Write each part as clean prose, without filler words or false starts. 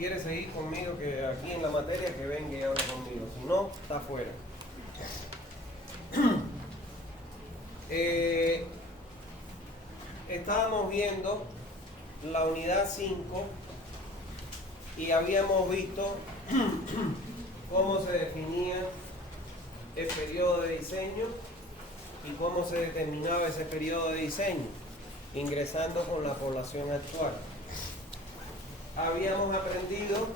quiere seguir conmigo, que aquí en la materia, que venga y hable conmigo. Si no, está afuera. Estábamos viendo la unidad 5 y habíamos visto cómo se definía el periodo de diseño y cómo se determinaba ese periodo de diseño, ingresando con la población actual. Habíamos aprendido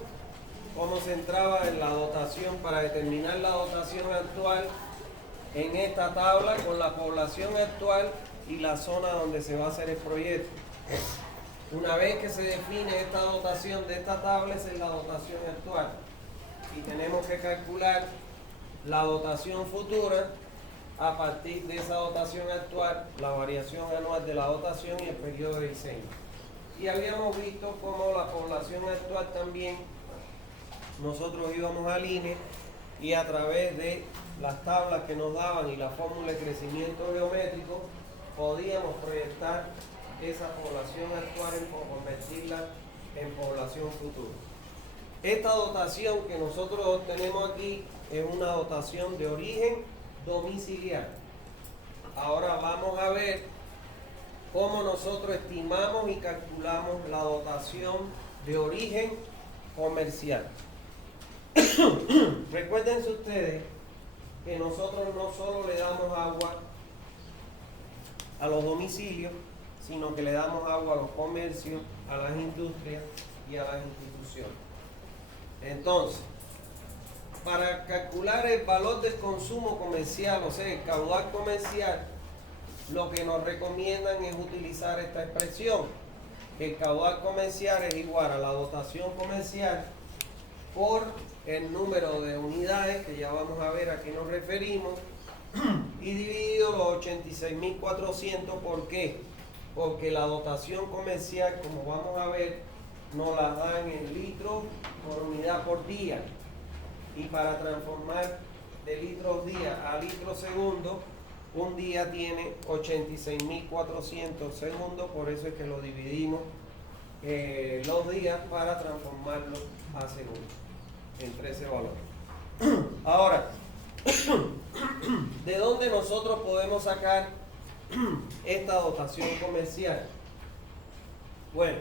cómo se entraba en la dotación para determinar la dotación actual en esta tabla con la población actual y la zona donde se va a hacer el proyecto. Una vez que se define esta dotación de esta tabla, esa es la dotación actual. Y tenemos que calcular la dotación futura a partir de esa dotación actual, la variación anual de la dotación y el periodo de diseño. Y habíamos visto cómo la población actual también, nosotros íbamos al INE y a través de las tablas que nos daban y la fórmula de crecimiento geométrico, podíamos proyectar esa población actual y convertirla en población futura. Esta dotación que nosotros obtenemos aquí es una dotación de origen domiciliar. Ahora vamos a ver cómo nosotros estimamos y calculamos la dotación de origen comercial. Recuérdense ustedes que nosotros no solo le damos agua a los domicilios, sino que le damos agua a los comercios, a las industrias y a las instituciones. Entonces, para calcular el valor del consumo comercial, o sea, el caudal comercial, lo que nos recomiendan es utilizar esta expresión. El caudal comercial es igual a la dotación comercial por el número de unidades, que ya vamos a ver a qué nos referimos, y dividido los 86.400, ¿por qué? Porque la dotación comercial, como vamos a ver, nos la dan en litros por unidad por día. Y para transformar de litros día a litros segundo, un día tiene 86.400 segundos, por eso es que lo dividimos los días para transformarlo a segundos, entre ese valor. Ahora, ¿de dónde nosotros podemos sacar esta dotación comercial? Bueno,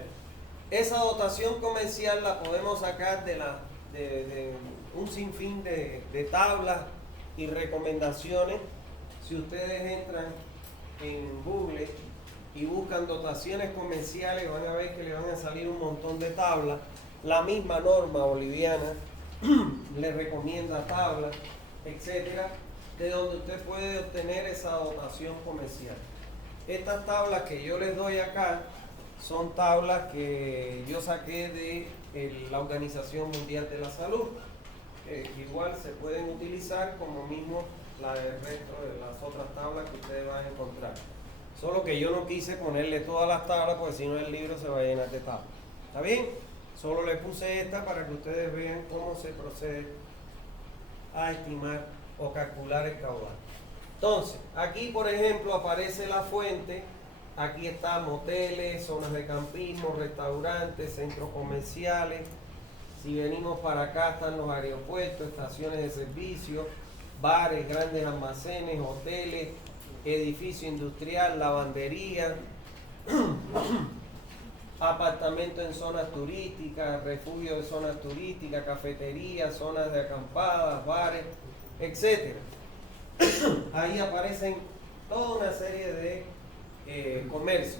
esa dotación comercial la podemos sacar de un sinfín de tablas y recomendaciones. Si ustedes entran en Google y buscan dotaciones comerciales, van a ver que le van a salir un montón de tablas. La misma norma boliviana le recomienda tablas, etcétera, de donde usted puede obtener esa dotación comercial. Estas tablas que yo les doy acá son tablas que yo saqué de la Organización Mundial de la Salud. Igual se pueden utilizar como mismo la del resto de las otras tablas que ustedes van a encontrar. Solo que yo no quise ponerle todas las tablas porque si no el libro se va a llenar de tablas. ¿Está bien? Solo le puse esta para que ustedes vean cómo se procede a estimar o calcular el caudal. Entonces, aquí por ejemplo aparece la fuente. Aquí están moteles, zonas de campismo, restaurantes, centros comerciales. Si venimos para acá están los aeropuertos, estaciones de servicio, bares, grandes almacenes, hoteles, edificio industrial, lavandería, apartamentos en zonas turísticas, refugio de zonas turísticas, cafeterías, zonas de acampadas, bares, etc. Ahí aparecen toda una serie de comercio.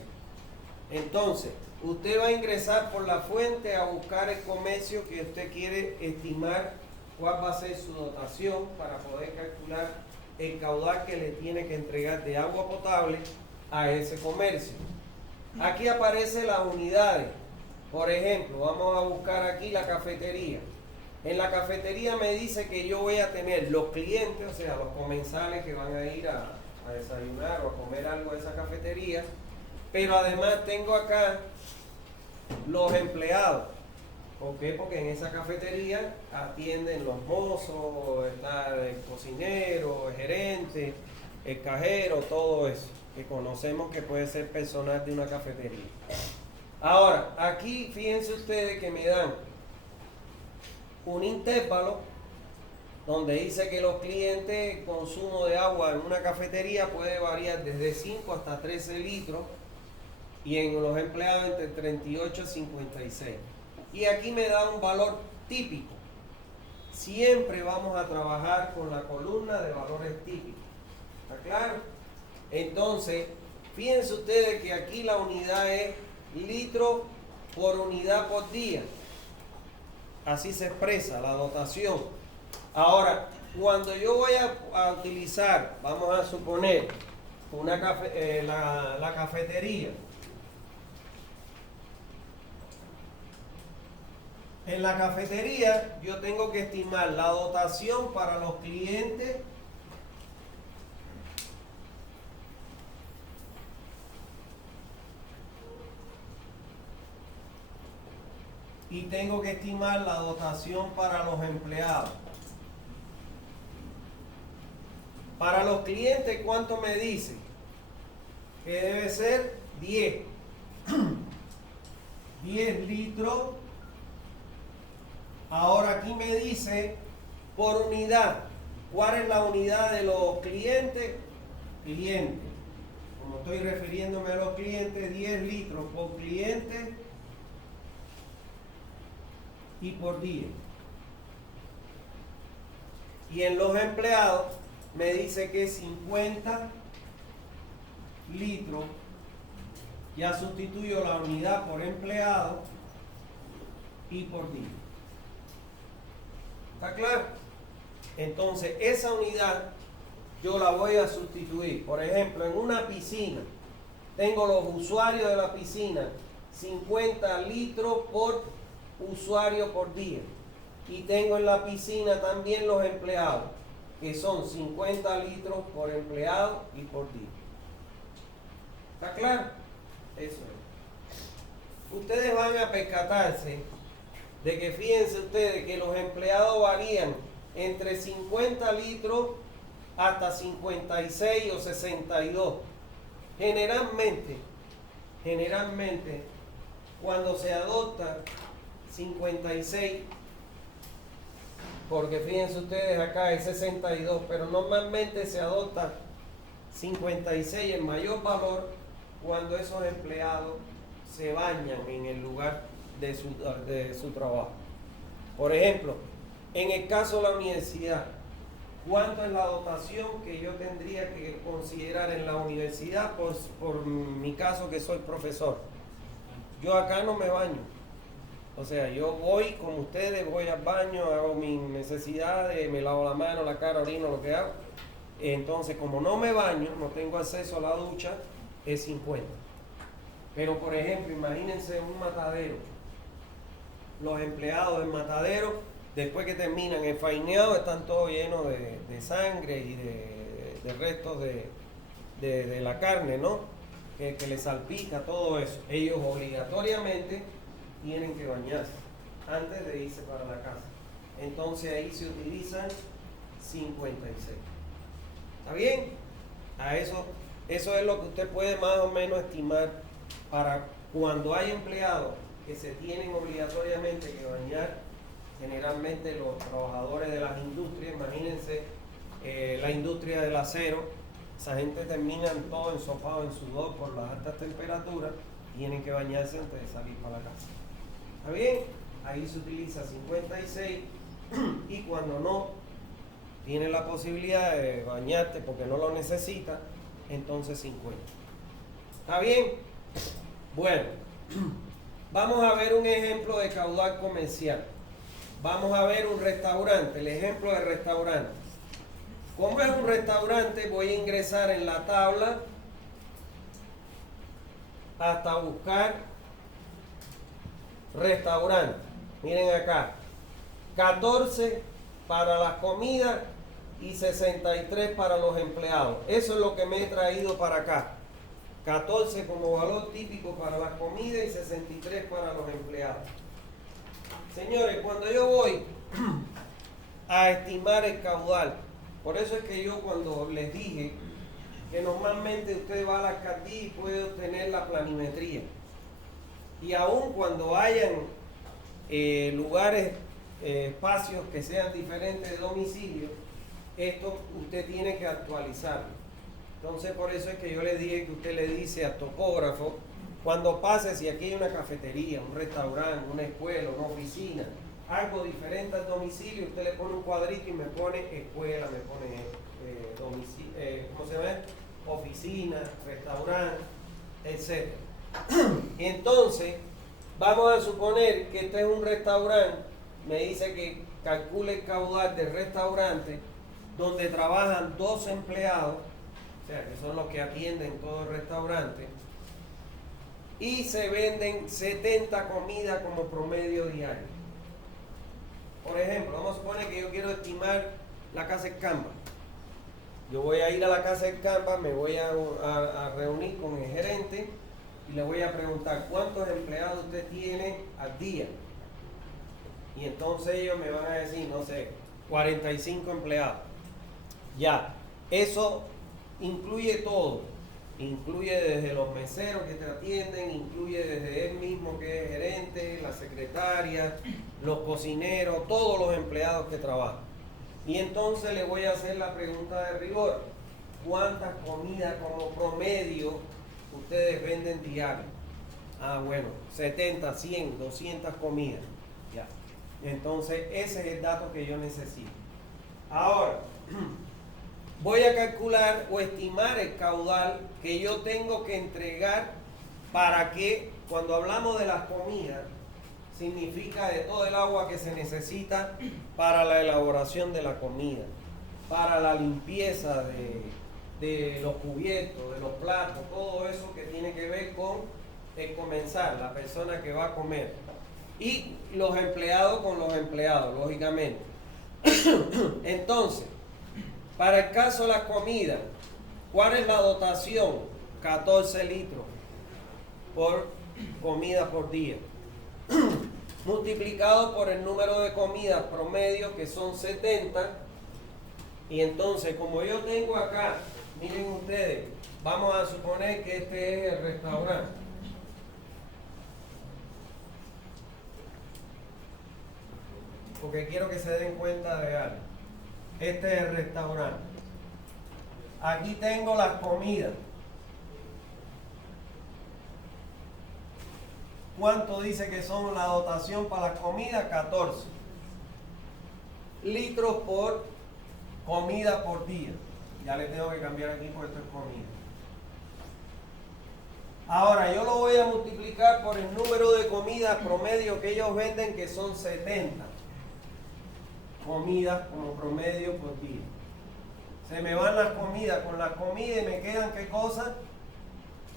Entonces, usted va a ingresar por la fuente a buscar el comercio que usted quiere estimar cuál va a ser su dotación para poder calcular el caudal que le tiene que entregar de agua potable a ese comercio. Aquí aparecen las unidades. Por ejemplo, vamos a buscar aquí la cafetería. En la cafetería me dice que yo voy a tener los clientes, o sea, los comensales que van a ir a desayunar o a comer algo de esa cafetería, pero además tengo acá los empleados. ¿Por qué? Porque en esa cafetería atienden los mozos, está el cocinero, el gerente, el cajero, todo eso, que conocemos que puede ser personal de una cafetería. Ahora, aquí fíjense ustedes que me dan un intervalo donde dice que los clientes, el consumo de agua en una cafetería puede variar desde 5 hasta 13 litros y en los empleados entre 38 y 56. Y aquí me da un valor típico. Siempre vamos a trabajar con la columna de valores típicos. ¿Está claro? Entonces, fíjense ustedes que aquí la unidad es litro por unidad por día. Así se expresa la dotación. Ahora, cuando yo voy a utilizar, vamos a suponer, la cafetería. En la cafetería yo tengo que estimar la dotación para los clientes y tengo que estimar la dotación para los empleados. Para los clientes, ¿cuánto me dice? Que debe ser 10. 10 litros. Ahora aquí me dice por unidad. ¿Cuál es la unidad de los clientes? Cliente. Como estoy refiriéndome a los clientes, 10 litros por cliente y por día. Y en los empleados me dice que 50 litros. Ya sustituyo la unidad por empleado y por día. ¿Está claro? Entonces, esa unidad yo la voy a sustituir. Por ejemplo, en una piscina, tengo los usuarios de la piscina, 50 litros por usuario por día. Y tengo en la piscina también los empleados, que son 50 litros por empleado y por día. ¿Está claro? Eso es. Ustedes van a percatarse de que, fíjense ustedes, que los empleados varían entre 50 litros hasta 56 o 62. Generalmente, cuando se adopta 56, porque fíjense ustedes acá es 62, pero normalmente se adopta 56 el mayor valor cuando esos empleados se bañan en el lugar de su trabajo. Por ejemplo, en el caso de la universidad, ¿cuánto es la dotación que yo tendría que considerar en la universidad por mi caso que soy profesor? Yo acá no me baño. O sea, yo voy como ustedes, voy al baño, hago mis necesidades, me lavo la mano, la cara, orino, lo que hago. Entonces, como no me baño, no tengo acceso a la ducha, es 50. Pero, por ejemplo, imagínense un matadero. Los empleados del matadero, después que terminan el faineado, están todos llenos de sangre y de restos de la carne, ¿no? Que les salpica todo eso. Ellos obligatoriamente tienen que bañarse antes de irse para la casa. Entonces ahí se utilizan 56. ¿Está bien? Eso es lo que usted puede más o menos estimar para cuando hay empleados que se tienen obligatoriamente que bañar. Generalmente los trabajadores de las industrias, imagínense la industria del acero, esa gente termina todo ensopado en sudor por las altas temperaturas, tienen que bañarse antes de salir para la casa. ¿Está bien? Ahí se utiliza 56 y cuando no tienes la posibilidad de bañarte porque no lo necesitas, entonces 50. ¿Está bien? Bueno, vamos a ver un ejemplo de caudal comercial. Vamos a ver un restaurante, el ejemplo de restaurante. Como es un restaurante, voy a ingresar en la tabla hasta buscar restaurante. Miren acá, 14 para las comidas y 63 para los empleados. Eso es lo que me he traído para acá. 14 como valor típico para las comidas y 63 para los empleados. Señores, cuando yo voy a estimar el caudal, por eso es que yo cuando les dije que normalmente usted va a la alcaldía y puede obtener la planimetría. Y aún cuando hayan lugares espacios que sean diferentes de domicilio, esto usted tiene que actualizarlo. Entonces por eso es que yo le dije que usted le dice al topógrafo, cuando pase, si aquí hay una cafetería, un restaurante, una escuela, una oficina, algo diferente al domicilio, usted le pone un cuadrito y me pone escuela, me pone ¿cómo se llama? Oficina, restaurante, etc. Entonces, vamos a suponer que este es un restaurante, me dice que calcule el caudal del restaurante donde trabajan 2 empleados, o sea, que son los que atienden todo el restaurante, y se venden 70 comidas como promedio diario. Por ejemplo, vamos a suponer que yo quiero estimar la casa de Canva. Yo voy a ir a la casa de Canva, me voy a reunir con el gerente y le voy a preguntar cuántos empleados usted tiene al día. Y entonces ellos me van a decir, no sé, 45 empleados. Ya, eso incluye todo. Incluye desde los meseros que te atienden, incluye desde él mismo que es gerente, la secretaria, los cocineros, todos los empleados que trabajan. Y entonces le voy a hacer la pregunta de rigor. ¿Cuántas comidas como promedio ustedes venden diario? Ah, bueno, 70, 100, 200 comidas. Ya. Entonces ese es el dato que yo necesito. Ahora, voy a calcular o estimar el caudal que yo tengo que entregar para que, cuando hablamos de las comidas, significa de todo el agua que se necesita para la elaboración de la comida, para la limpieza de los cubiertos, de los platos, todo eso que tiene que ver con el comensal, la persona que va a comer, y los empleados con los empleados, lógicamente. Entonces, para el caso de la comida, ¿cuál es la dotación? 14 litros por comida por día. Multiplicado por el número de comidas promedio, que son 70. Y entonces, como yo tengo acá, miren ustedes, vamos a suponer que este es el restaurante. Porque quiero que se den cuenta de algo. Este es el restaurante. Aquí tengo las comidas. ¿Cuánto dice que son la dotación para las comidas? 14 litros por comida por día. Ya le tengo que cambiar aquí porque esto es comida. Ahora yo lo voy a multiplicar por el número de comidas promedio que ellos venden, que son 70 comidas como promedio por día. Se me van las comidas con las comidas y me quedan, ¿qué cosa?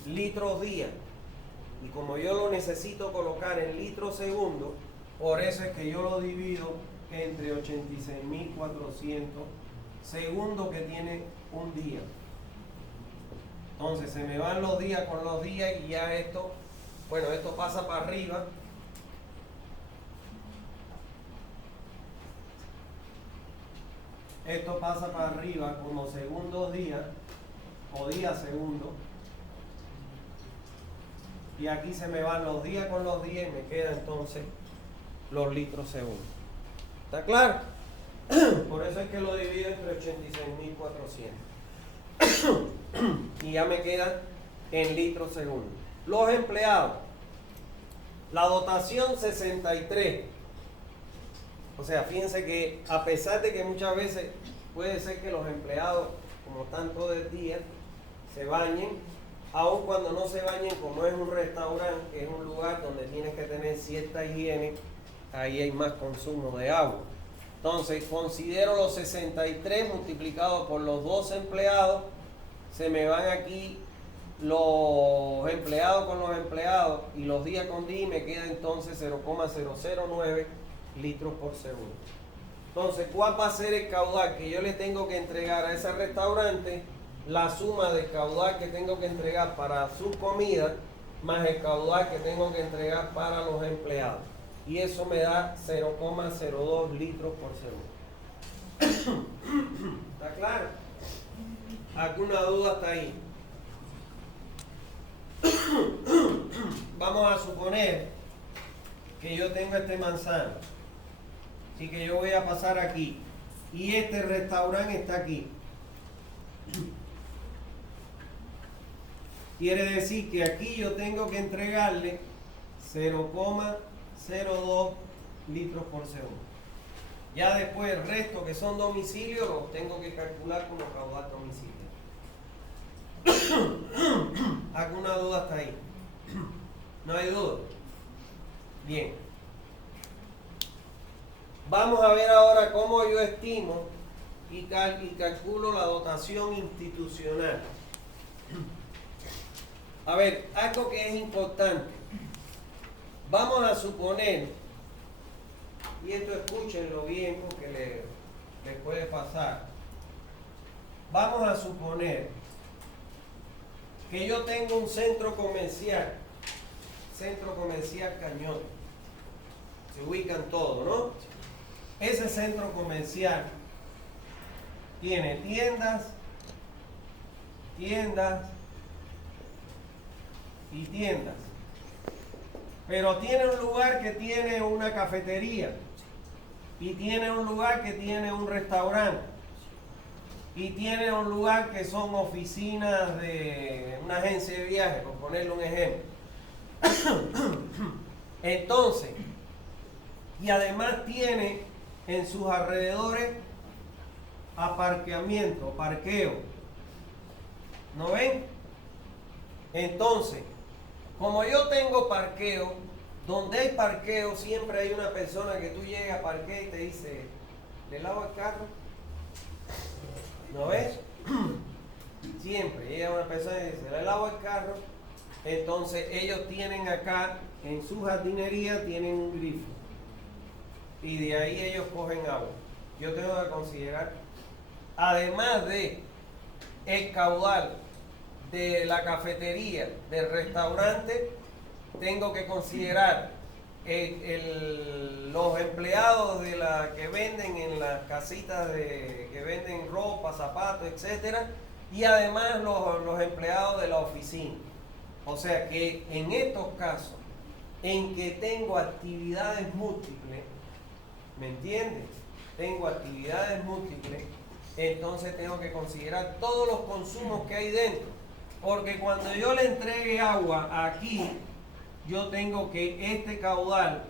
Litros día. Y como yo lo necesito colocar en litros segundo, por eso es que yo lo divido entre 86.400 segundos que tiene un día. Entonces se me van los días con los días y ya esto, bueno, esto pasa para arriba. Esto pasa para arriba como segundos días o días segundos. Y aquí se me van los días con los días y me quedan entonces los litros segundos. ¿Está claro? Por eso es que lo divido entre 86.400. Y ya me quedan en litros segundos. Los empleados. La dotación 63. O sea, fíjense que a pesar de que muchas veces puede ser que los empleados, como están todo el día, se bañen, aun cuando no se bañen, como es un restaurante, que es un lugar donde tienes que tener cierta higiene, ahí hay más consumo de agua. Entonces, considero los 63 multiplicados por los 12 empleados, se me van aquí los empleados con los empleados y los días con día y me queda entonces 0,009 litros por segundo. Entonces, ¿cuál va a ser el caudal que yo le tengo que entregar a ese restaurante? La suma del caudal que tengo que entregar para su comida más el caudal que tengo que entregar para los empleados. Y eso me da 0,02 litros por segundo. ¿Está claro? ¿Alguna duda hasta ahí? Vamos a suponer que yo tengo este manzano. Así que yo voy a pasar aquí. Y este restaurante está aquí. Quiere decir que aquí yo tengo que entregarle 0,02 litros por segundo. Ya después el resto que son domicilios los tengo que calcular como caudal domicilio. ¿Alguna duda hasta ahí? ¿No hay duda? Bien. Vamos a ver ahora cómo yo estimo y calculo la dotación institucional. A ver, algo que es importante. Vamos a suponer, y esto escúchenlo bien porque les puede pasar. Vamos a suponer que yo tengo un centro comercial Cañón. Se ubican todos, ¿no? Ese centro comercial tiene tiendas y tiendas. Pero tiene un lugar que tiene una cafetería y tiene un lugar que tiene un restaurante y tiene un lugar que son oficinas de una agencia de viajes, por ponerle un ejemplo. Entonces, y además tiene en sus alrededores aparqueamiento, parqueo. ¿No ven? Entonces, como yo tengo parqueo, donde hay parqueo siempre hay una persona que tú llegas a parquear y te dice, ¿le lavo el carro? ¿No ves? Siempre llega una persona y dice, ¿le lavo el carro? Entonces ellos tienen acá, en su jardinería, tienen un grifo. Y de ahí ellos cogen agua. Yo tengo que considerar, además de el caudal de la cafetería, del restaurante, tengo que considerar los empleados de que venden en las casitas que venden ropa, zapatos, etcétera, y además los empleados de la oficina. O sea que en estos casos en que tengo actividades múltiples, ¿me entiendes? Tengo actividades múltiples, entonces tengo que considerar todos los consumos que hay dentro. Porque cuando yo le entregue agua aquí, yo tengo que este caudal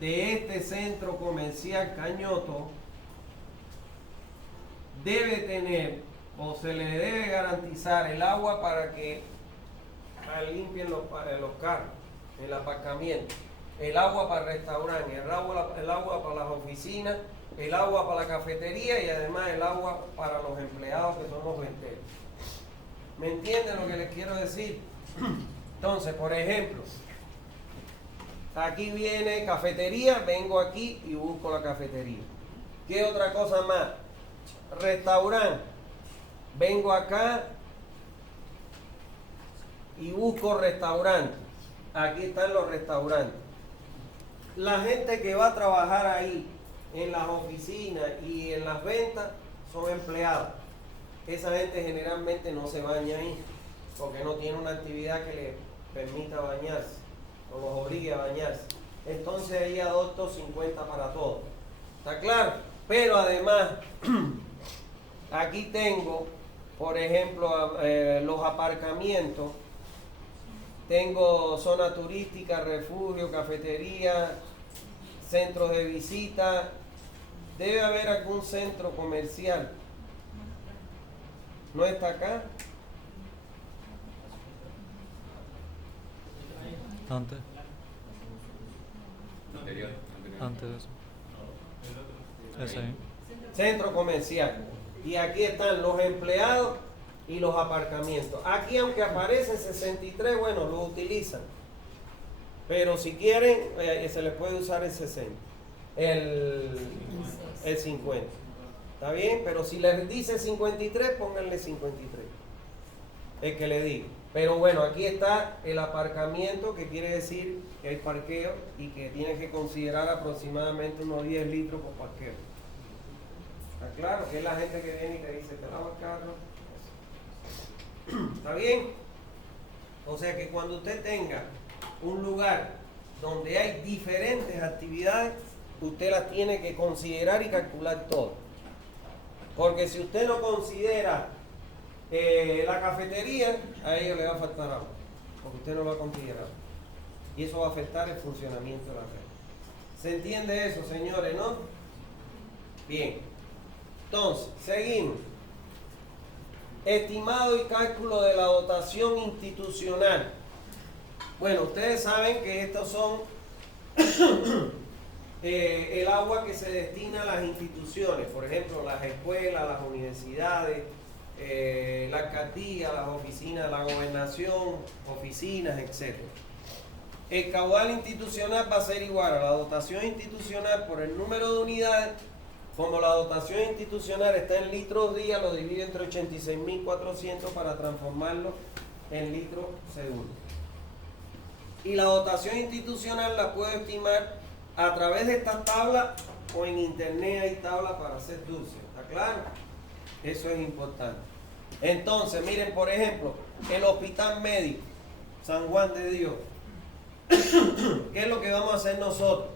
de este centro comercial Cañoto debe tener o se le debe garantizar el agua para que limpien los carros, el aparcamiento, el agua para el restaurante, el agua para las oficinas, el agua para la cafetería y además el agua para los empleados que son los venteros. ¿Me entienden lo que les quiero decir? Entonces, por ejemplo, aquí viene cafetería, vengo aquí y busco la cafetería. ¿Qué otra cosa más? Restaurante. Vengo acá y busco restaurante. Aquí están los restaurantes. La gente que va a trabajar ahí, en las oficinas y en las ventas, son empleados. Esa gente generalmente no se baña ahí, porque no tiene una actividad que le permita bañarse, o los obligue a bañarse. Entonces ahí adopto 50 para todos. ¿Está claro? Pero además, aquí tengo, por ejemplo, los aparcamientos. Tengo zona turística, refugio, cafetería, centros de visita. Debe haber algún centro comercial. ¿No está acá? Antes de eso. Ese ahí. Centro comercial. Y aquí están los empleados y los aparcamientos. Aquí aunque aparece 63, bueno, lo utilizan. Pero si quieren, se les puede usar el 60. El 50. ¿Está bien? Pero si les dice 53, pónganle 53. Es que le digo. Pero bueno, aquí está el aparcamiento, que quiere decir que hay parqueo y que tienes que considerar aproximadamente unos 10 litros por parqueo. ¿Está claro? Que es la gente que viene y te dice, te lavo el carro. ¿Está bien? O sea que cuando usted tenga un lugar donde hay diferentes actividades, usted las tiene que considerar y calcular todo. Porque si usted no considera la cafetería, a ellos le va a faltar agua, porque usted no lo ha considerado. Y eso va a afectar el funcionamiento de la red. ¿Se entiende eso, señores, no? Bien. Entonces, seguimos. Estimado y cálculo de la dotación institucional. Bueno, ustedes saben que estos son el agua que se destina a las instituciones, por ejemplo, las escuelas, las universidades, la alcaldía, las oficinas de la gobernación, oficinas, etc. El caudal institucional va a ser igual a la dotación institucional por el número de unidades. Como la dotación institucional está en litros día, lo divide entre 86.400 para transformarlo en litros segundo. Y la dotación institucional la puedo estimar a través de estas tablas o en internet hay tablas para hacer dulce. ¿Está claro? Eso es importante. Entonces, miren, por ejemplo, el Hospital Médico San Juan de Dios. ¿Qué es lo que vamos a hacer nosotros?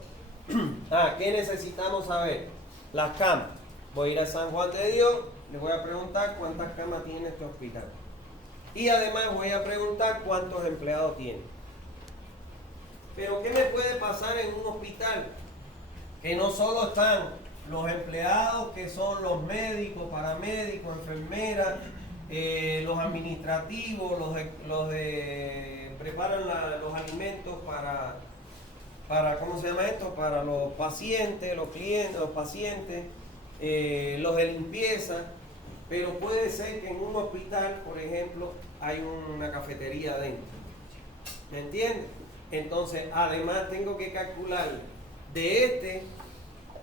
¿Qué necesitamos saber? Las camas. Voy a ir a San Juan de Dios, le voy a preguntar cuántas camas tiene este hospital. Y además voy a preguntar cuántos empleados tiene. Pero ¿qué me puede pasar en un hospital? Que no solo están los empleados, que son los médicos, paramédicos, enfermeras, los administrativos, los de preparan los alimentos para ¿cómo se llama esto? Para los pacientes, los clientes, los pacientes, los de limpieza, pero puede ser que en un hospital, por ejemplo, hay una cafetería adentro. ¿Me entiendes? Entonces, además tengo que calcular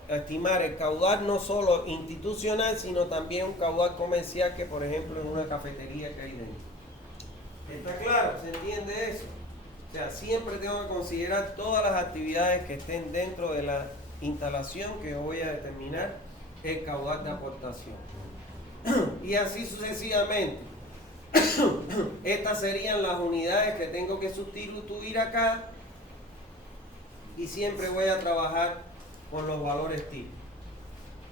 estimar el caudal no solo institucional, sino también un caudal comercial que, por ejemplo, en una cafetería que hay dentro. ¿Está claro? ¿Se entiende eso? O sea, siempre tengo que considerar todas las actividades que estén dentro de la instalación que voy a determinar el caudal de aportación. Y así sucesivamente. Estas serían las unidades que tengo que sustituir acá y siempre voy a trabajar con los valores TIC.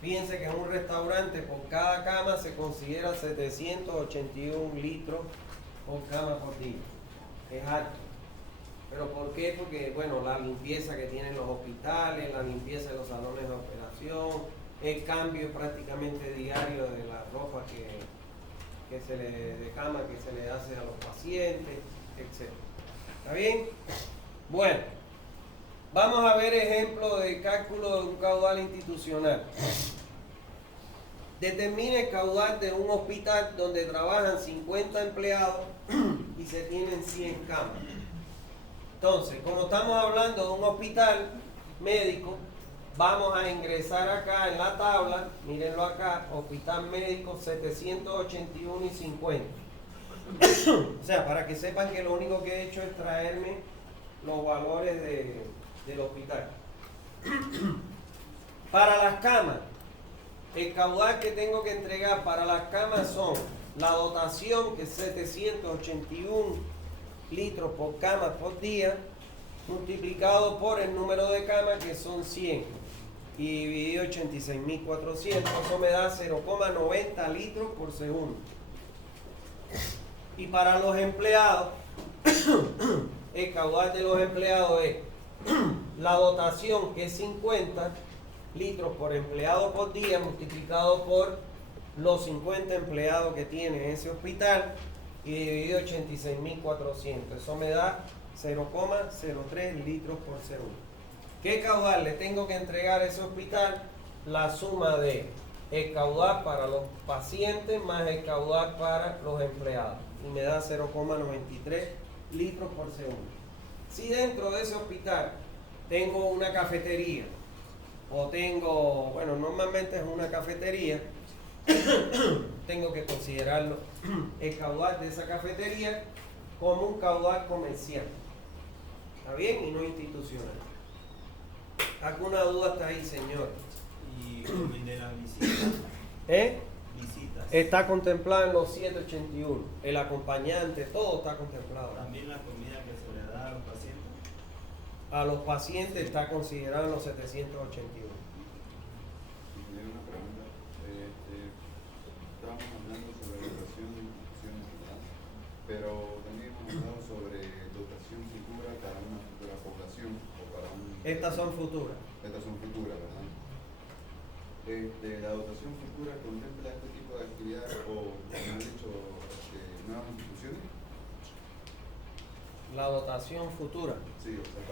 Fíjense que en un restaurante por cada cama se considera 781 litros por cama por día. Es alto. ¿Pero por qué? Porque, bueno, la limpieza que tienen los hospitales, la limpieza de los salones de operación, el cambio prácticamente diario de la ropa de cama que se le hace a los pacientes, etc. ¿Está bien? Bueno, vamos a ver ejemplos de cálculo de un caudal institucional. Determine el caudal de un hospital donde trabajan 50 empleados y se tienen 100 camas. Entonces, como estamos hablando de un hospital médico, vamos a ingresar acá en la tabla, mírenlo acá, hospital médico 781.50. O sea, para que sepan que lo único que he hecho es traerme los valores del hospital. Para las camas, el caudal que tengo que entregar para las camas son la dotación, que es 781 litros por cama por día, multiplicado por el número de camas, que son 100, y dividido 86.400, eso me da 0,90 litros por segundo. Y para los empleados, el caudal de los empleados es la dotación, que es 50 litros por empleado por día, multiplicado por los 50 empleados que tiene ese hospital, y dividido 86.400. Eso me da 0,03 litros por segundo. ¿Qué caudal le tengo que entregar a ese hospital? La suma de el caudal para los pacientes más el caudal para los empleados. Y me da 0,93 litros por segundo. Si dentro de ese hospital tengo una cafetería, o tengo, bueno, normalmente es una cafetería, tengo que considerarlo, el caudal de esa cafetería, como un caudal comercial. ¿Está bien? Y no institucional. ¿Alguna duda hasta ahí, señor? Y de las visitas. Visitas. Está contemplado en los 781. El acompañante, todo está contemplado. También la comida que se le da a los pacientes. a los pacientes está considerado en los 781. Y una pregunta. Estábamos hablando sobre dotación de instituciones, ¿verdad? Pero también hemos hablado sobre dotación futura para una futura población o para un... Estas son futuras. Estas son futuras, ¿verdad? La dotación futura contempla este tipo de actividades o, como han dicho, nuevas instituciones. La dotación futura. Sí, o sea,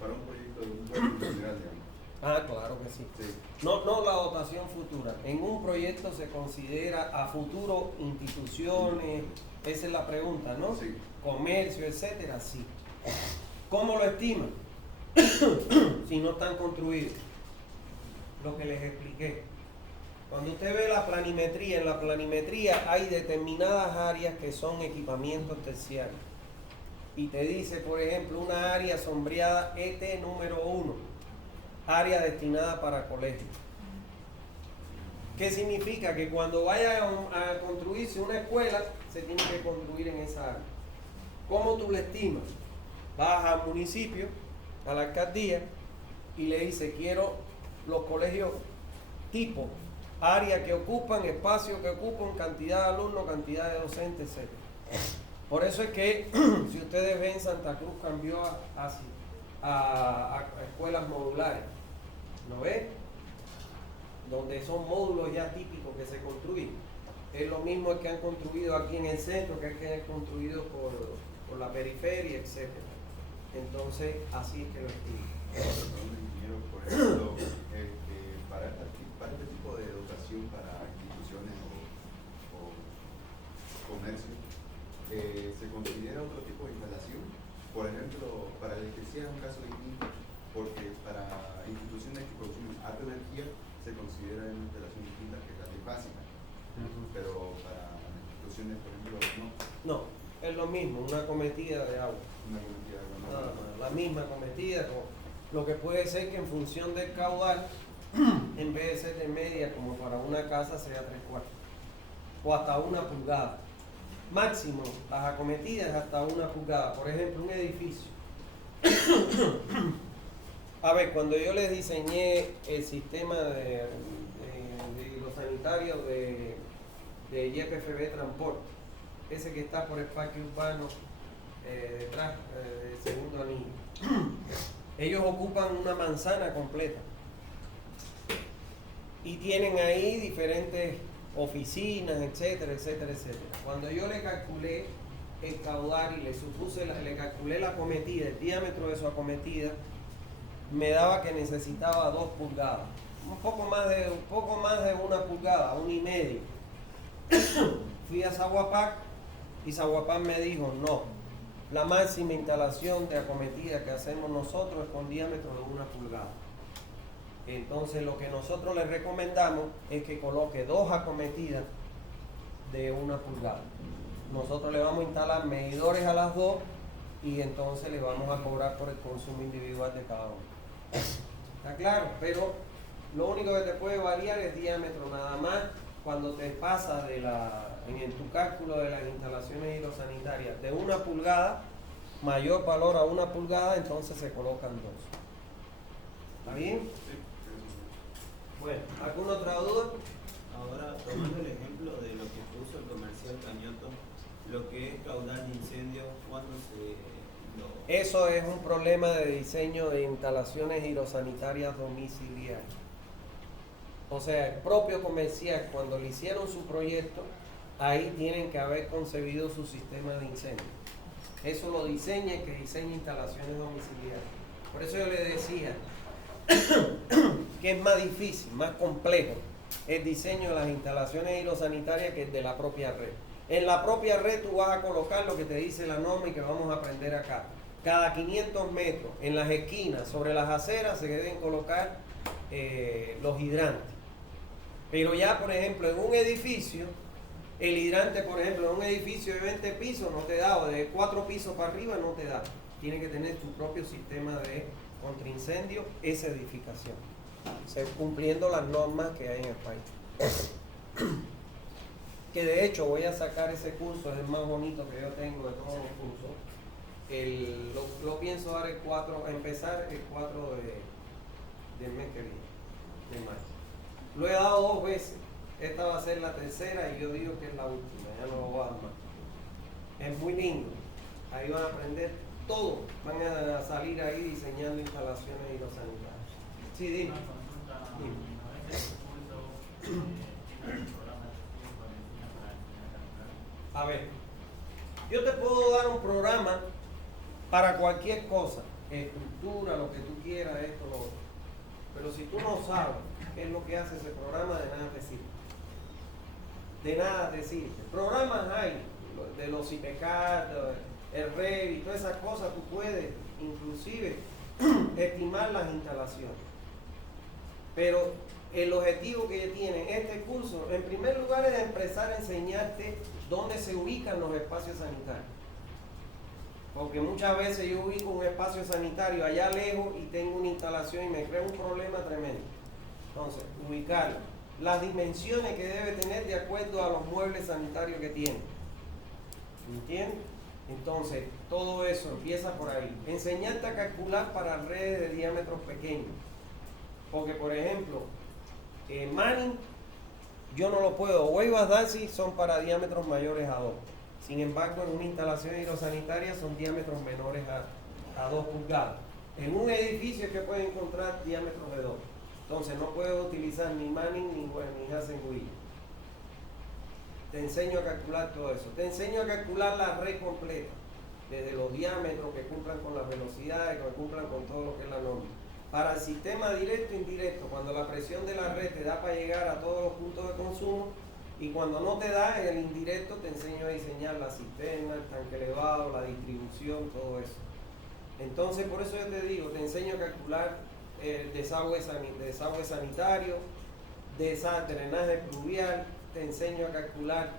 para un proyecto de un pueblo en general, digamos. Ah, claro que sí. Sí. No la dotación futura. En un proyecto se considera a futuro instituciones, esa es la pregunta, ¿no? Sí. Comercio, etcétera, sí. ¿Cómo lo estiman? Si no están construidos. Lo que les expliqué. Cuando usted ve la planimetría, en la planimetría hay determinadas áreas que son equipamientos terciarios. Y te dice, por ejemplo, una área sombreada ET número 1, área destinada para colegios. ¿Qué significa? Que cuando vaya a construirse una escuela, se tiene que construir en esa área. ¿Cómo tú le estimas? Vas al municipio, a la alcaldía, y le dice, quiero los colegios tipo, área que ocupan, espacio que ocupan, cantidad de alumnos, cantidad de docentes, etc. Por eso es que, si ustedes ven, Santa Cruz cambió a escuelas modulares, ¿no ves? Donde son módulos ya típicos que se construyen. Es lo mismo que han construido aquí en el centro, que han construido por la periferia, etc. Entonces, así es que lo estiman. Ingeniero, por ejemplo, para este tipo de dotación para instituciones o comercio, ¿se considera otro tipo de instalación? Por ejemplo, para la electricidad es un caso distinto, porque para instituciones que producen alta energía se considera una instalación distinta que es la trifásica, pero para instituciones, por ejemplo, no. No, es lo mismo, una cometida de agua. Una cometida de agua, no. Nada más, la misma cometida, lo que puede ser que en función del caudal, en vez de ser de media como para una casa, sea 3/4 o hasta 1 pulgada. Máximo, las acometidas hasta 1 pulgada. Por ejemplo, un edificio. A ver, cuando yo les diseñé el sistema de los sanitarios de YPFB Transporte, ese que está por el parque urbano detrás del segundo anillo, ellos ocupan una manzana completa y tienen ahí diferentes oficinas, etcétera, etcétera, etcétera. Cuando yo le calculé el caudal y le calculé la acometida, el diámetro de su acometida, me daba que necesitaba 2 pulgadas, un poco más de 1 pulgada, 1,5. Fui a Zaguapac y Zaguapac me dijo, no, la máxima instalación de acometida que hacemos nosotros es con diámetro de 1 pulgada. Entonces lo que nosotros le recomendamos es que coloque 2 acometidas de 1 pulgada. Nosotros le vamos a instalar medidores a las 2 y entonces le vamos a cobrar por el consumo individual de cada uno. ¿Está claro? Pero lo único que te puede variar es diámetro nada más. Cuando te pasa en tu cálculo de las instalaciones hidrosanitarias de 1 pulgada, mayor valor a 1 pulgada, entonces se colocan 2. ¿Está bien? Bueno, ¿alguna otra duda? Ahora, tomando el ejemplo de lo que puso el comercial Cañoto, lo que es caudal de incendio, ¿cuándo Eso es un problema de diseño de instalaciones hidrosanitarias domiciliarias. O sea, el propio comercial, cuando le hicieron su proyecto, ahí tienen que haber concebido su sistema de incendio. Eso lo diseña el que diseña instalaciones domiciliarias. Por eso yo le decía que es más difícil, más complejo el diseño de las instalaciones hidrosanitarias que el de la propia red. En la propia red tú vas a colocar lo que te dice la norma y que vamos a aprender acá. Cada 500 metros, en las esquinas, sobre las aceras, se deben colocar los hidrantes. Pero ya, por ejemplo, en un edificio, el hidrante, por ejemplo, en un edificio de 20 pisos no te da, o de 4 pisos para arriba no te da. Tiene que tener tu propio sistema de contraincendio esa edificación, cumpliendo las normas que hay en el país. Que de hecho voy a sacar ese curso, es el más bonito que yo tengo de todos los cursos, lo pienso dar empezar el 4 del mes que viene, de mayo. Lo he dado 2 veces. Esta va a ser la tercera y yo digo que es la última, ya no lo voy a dar más. Es muy lindo. Ahí van a aprender todo. Van a salir ahí diseñando instalaciones hidrosanitarias. Sí, dime. Una consulta, Dime. a veces el curso tiene un programa específico de medicina para enseñar a calcular. A ver, yo te puedo dar un programa para cualquier cosa, escultura, lo que tú quieras, esto, lo otro. Pero si tú no sabes qué es lo que hace ese programa, de nada te sirve. De nada te sirve. Programas hay, de los IPCAT, el Revit, todas esas cosas, tú puedes inclusive estimar las instalaciones. Pero el objetivo que tiene este curso, en primer lugar, es empezar a enseñarte dónde se ubican los espacios sanitarios. Porque muchas veces yo ubico un espacio sanitario allá lejos y tengo una instalación y me crea un problema tremendo. Entonces, ubicarlo. Las dimensiones que debe tener de acuerdo a los muebles sanitarios que tiene. ¿Entiendes? Entonces, todo eso empieza por ahí. Enseñarte a calcular para redes de diámetros pequeños. Porque, por ejemplo, Manning, yo no lo puedo. Waivas Darcy son para diámetros mayores a 2. Sin embargo, en una instalación hidrosanitaria son diámetros menores a 2 pulgadas. En un edificio es que puede encontrar diámetros de 2. Entonces, no puedo utilizar ni Manning ni Hazen-Williams. Te enseño a calcular todo eso. Te enseño a calcular la red completa, desde los diámetros que cumplan con las velocidades, que cumplan con todo lo que es la norma. Para el sistema directo e indirecto, cuando la presión de la red te da para llegar a todos los puntos de consumo, y cuando no te da, en el indirecto te enseño a diseñar la cisterna, el tanque elevado, la distribución, todo eso. Entonces, por eso yo te digo, te enseño a calcular el desagüe sanitario, drenaje pluvial, te enseño a calcular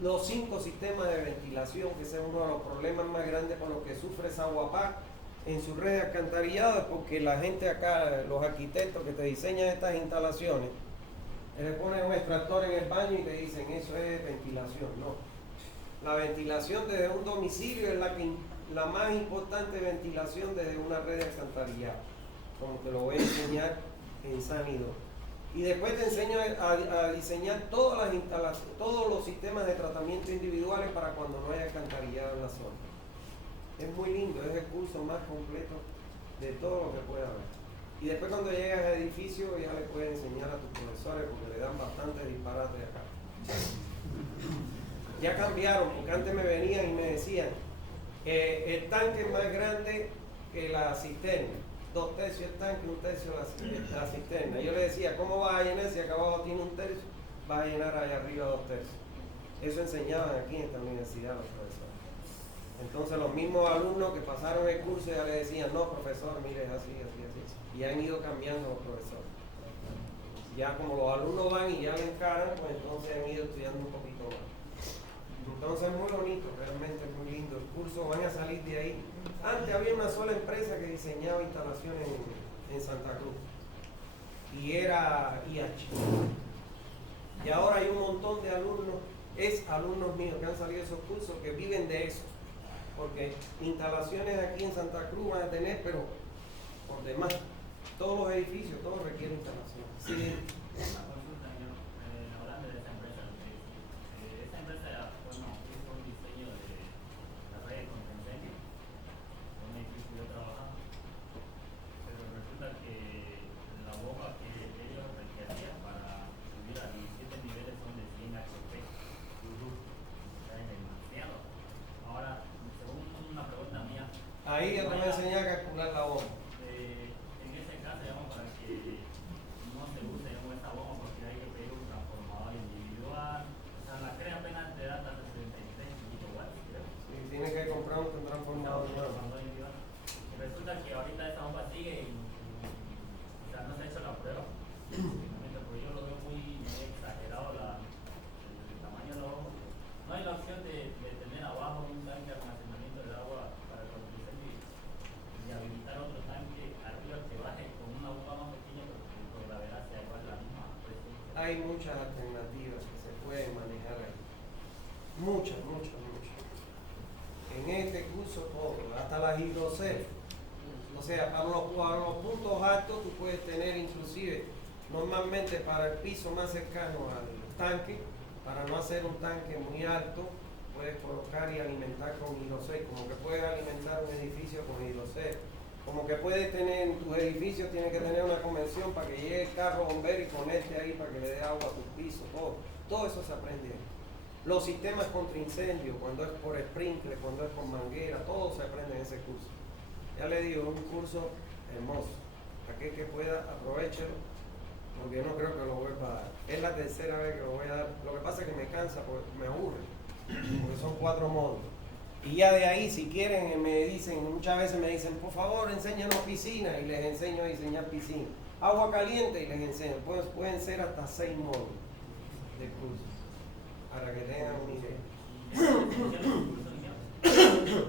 los 5 sistemas de ventilación, que ese es uno de los problemas más grandes con los que sufre Saguapá en su red de alcantarillado, es porque la gente acá, los arquitectos que te diseñan estas instalaciones, le ponen un extractor en el baño y te dicen eso es ventilación. No, la ventilación desde un domicilio es la más importante ventilación desde una red de alcantarillado, como te lo voy a enseñar en San Ido. Y después te enseño a diseñar todas las instalaciones, todos los sistemas de tratamiento individuales para cuando no haya alcantarillado en la zona. Es muy lindo, es el curso más completo de todo lo que puede haber. Y después cuando llegas al edificio ya le puedes enseñar a tus profesores porque le dan bastante disparate acá. Ya cambiaron, porque antes me venían y me decían, el tanque es más grande que la cisterna. 2 tercios el tanque, 1 tercio la cisterna. Yo le decía, ¿cómo vas a llenar si acá abajo tiene 1 tercio? Vas a llenar allá arriba 2 tercios. Eso enseñaban aquí en esta universidad los profesores. Entonces los mismos alumnos que pasaron el curso ya le decían, no profesor, mire, es así. Y han ido cambiando los profesores. Ya como los alumnos van y ya le encaran, pues entonces han ido estudiando un poquito más. Entonces es muy bonito, realmente es muy lindo el curso, van a salir de ahí. Antes había una sola empresa que diseñaba instalaciones en Santa Cruz y era IH. Y ahora hay un montón de alumnos, alumnos míos que han salido de esos cursos que viven de eso. Porque instalaciones aquí en Santa Cruz van a tener, pero por demás, todos los edificios, todos requieren instalación. Sí. Una consulta, hablando de esta empresa, esta empresa, bueno, hizo un diseño de la red de contención, con un equipo que yo trabajaba, pero resulta que la bomba que ellos requerían para subir a 17 niveles son de 100 HP. O sea, es demasiado. Ahora, según una pregunta mía, Ahí yo te voy a enseñar a calcular la bomba. en ese caso, digamos, para que no se use esta bomba, porque hay que pedir un transformador individual. O sea, la crea apenas te da hasta 63 kilowatts, creo. Sí, tienes que comprar un transformador nuevo. Transformador individual. Y resulta que ahorita esta bomba sigue y, o sea, no se ha hecho la prueba. Porque yo lo veo muy exagerado el tamaño de la bomba. No hay la opción de tener abajo un tanque de almacenamiento de agua para el conducente y habilitar otro tanque arriba que baje con una bomba más pequeña, pero que por gravedad sea igual la misma presión. Hay muchas alternativas que se pueden manejar ahí. Muchas. En En este curso todo, hasta la hidrocel. O sea, para los puntos altos tú puedes tener inclusive, normalmente para el piso más cercano al tanque, para no hacer un tanque muy alto, puedes colocar y alimentar con hidrocel, como que puedes alimentar un edificio con hidrocel. Como que puedes tener en tus edificios, tienes que tener una convención para que llegue el carro bombero y conecte ahí para que le dé agua a tus pisos, todo eso se aprende ahí. Los sistemas contra incendio, cuando es por sprinkler, cuando es por manguera, todo se aprende en ese curso. Ya le digo, es un curso hermoso. Aquel que pueda, aprovechelo, porque no creo que lo vuelva a dar. Es la tercera vez que lo voy a dar. Lo que pasa es que me cansa, porque me aburre, porque son 4 módulos. Y ya de ahí, si quieren, me dicen, muchas veces me dicen, por favor, enséñanos piscina, y les enseño a diseñar piscina. Agua caliente, y les enseño. Pueden ser hasta 6 módulos de curso, para que tengan una idea.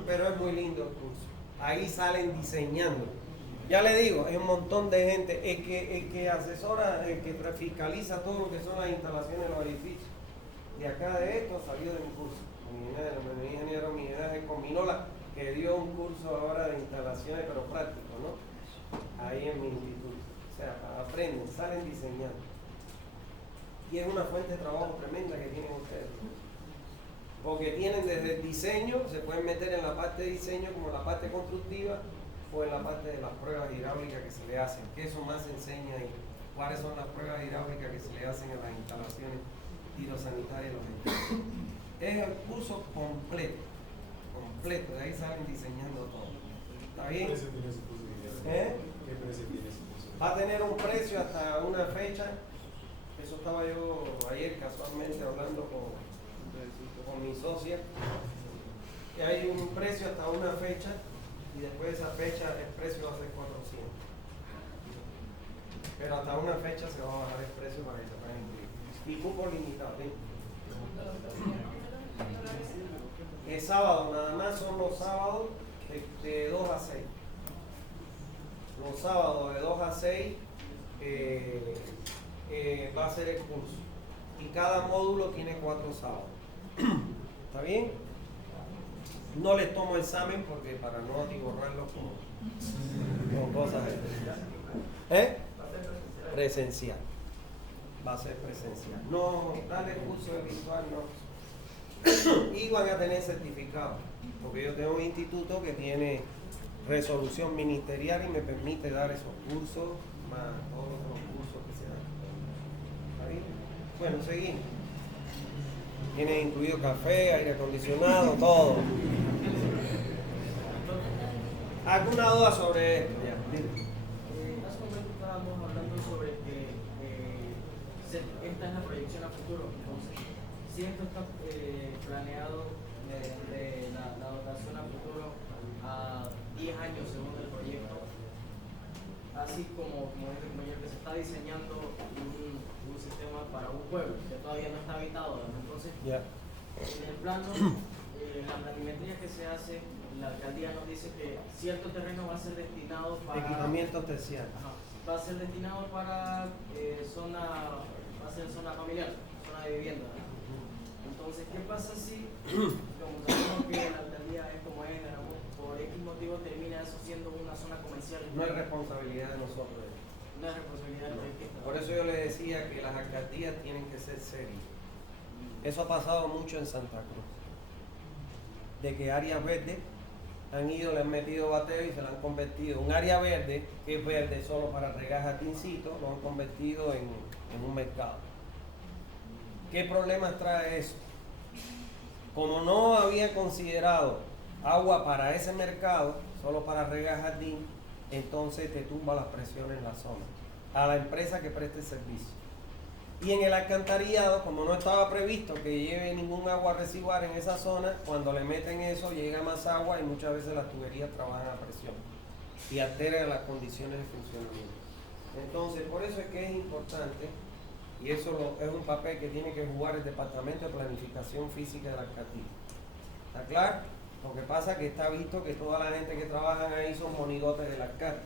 Pero es muy lindo el curso. Ahí salen diseñando. Ya le digo, hay un montón de gente, el que asesora, el que fiscaliza todo lo que son las instalaciones de los edificios. De acá de esto salió de mi curso. Mi ingeniero Miguel Combinola, que dio un curso ahora de instalaciones, pero práctico, ¿no? Ahí en mi instituto. O sea, aprenden, salen diseñando. Y es una fuente de trabajo tremenda que tienen ustedes. Porque tienen desde el diseño, se pueden meter en la parte de diseño como la parte constructiva o en la parte de las pruebas hidráulicas que se le hacen. Que eso más se enseña ahí. ¿Cuáles son las pruebas hidráulicas que se le hacen en las instalaciones hidrosanitarias de los edificios? Es el curso completo, de ahí salen diseñando todo. ¿Está bien? ¿Qué precio tiene ese curso? ¿Qué precio tiene ese curso? Va a tener un precio hasta una fecha. Eso estaba yo ayer casualmente hablando con mi socia. Que hay un precio hasta una fecha y después de esa fecha el precio va a ser 400. Pero hasta una fecha se va a bajar el precio para que se puedan incluir. Y cupo limitado, ¿sí? Es sábado, nada más son los sábados de 2 a 6. Los sábados de 2 a 6 va a ser el curso. Y cada módulo tiene 4 sábados. ¿Está bien? No les tomo examen porque para no atiborrarlos con cosas. Presencial. Va a ser presencial. No, darle curso de virtual no. Y van a tener certificado, porque yo tengo un instituto que tiene resolución ministerial y me permite dar esos cursos más todos los cursos que se dan. ¿Está bien? Bueno, seguimos. Tiene incluido café, aire acondicionado, todo. ¿Alguna duda sobre esto? Ya, Hace un momento estábamos hablando sobre que esta es la proyección a futuro. Entonces, si esto está planeado de la dotación a futuro a 10 años según el proyecto, así como dice el compañero, que se está diseñando un sistema para un pueblo que todavía no está habitado, ¿no? Entonces, en el plano, la planimetría que se hace, la alcaldía nos dice que cierto terreno va a ser destinado para equipamiento terciario. va a ser destinado para va a ser zona familiar, zona de vivienda, ¿no? Entonces, ¿qué pasa si, como sabemos que la alcaldía es como es, por X motivo termina eso siendo una zona comercial? No es responsabilidad de nosotros. No es responsabilidad del arquitecto. Por eso yo le decía que las alcaldías tienen que ser serias. Eso ha pasado mucho en Santa Cruz. De que áreas verdes han ido, le han metido bateo y se la han convertido. Un área verde, que es verde solo para regar jardincitos, lo han convertido en un mercado. ¿Qué problemas trae eso? Como no había considerado agua para ese mercado, solo para regar jardín, entonces te tumba las presiones en la zona, a la empresa que preste el servicio. Y en el alcantarillado, como no estaba previsto que lleve ningún agua residual en esa zona, cuando le meten eso llega más agua y muchas veces las tuberías trabajan a presión y alteran las condiciones de funcionamiento. Entonces, por eso es que es importante, y eso es un papel que tiene que jugar el Departamento de Planificación Física de la alcaldía. ¿Está claro? Lo que pasa es que está visto que toda la gente que trabaja ahí son monigotes del alcalde.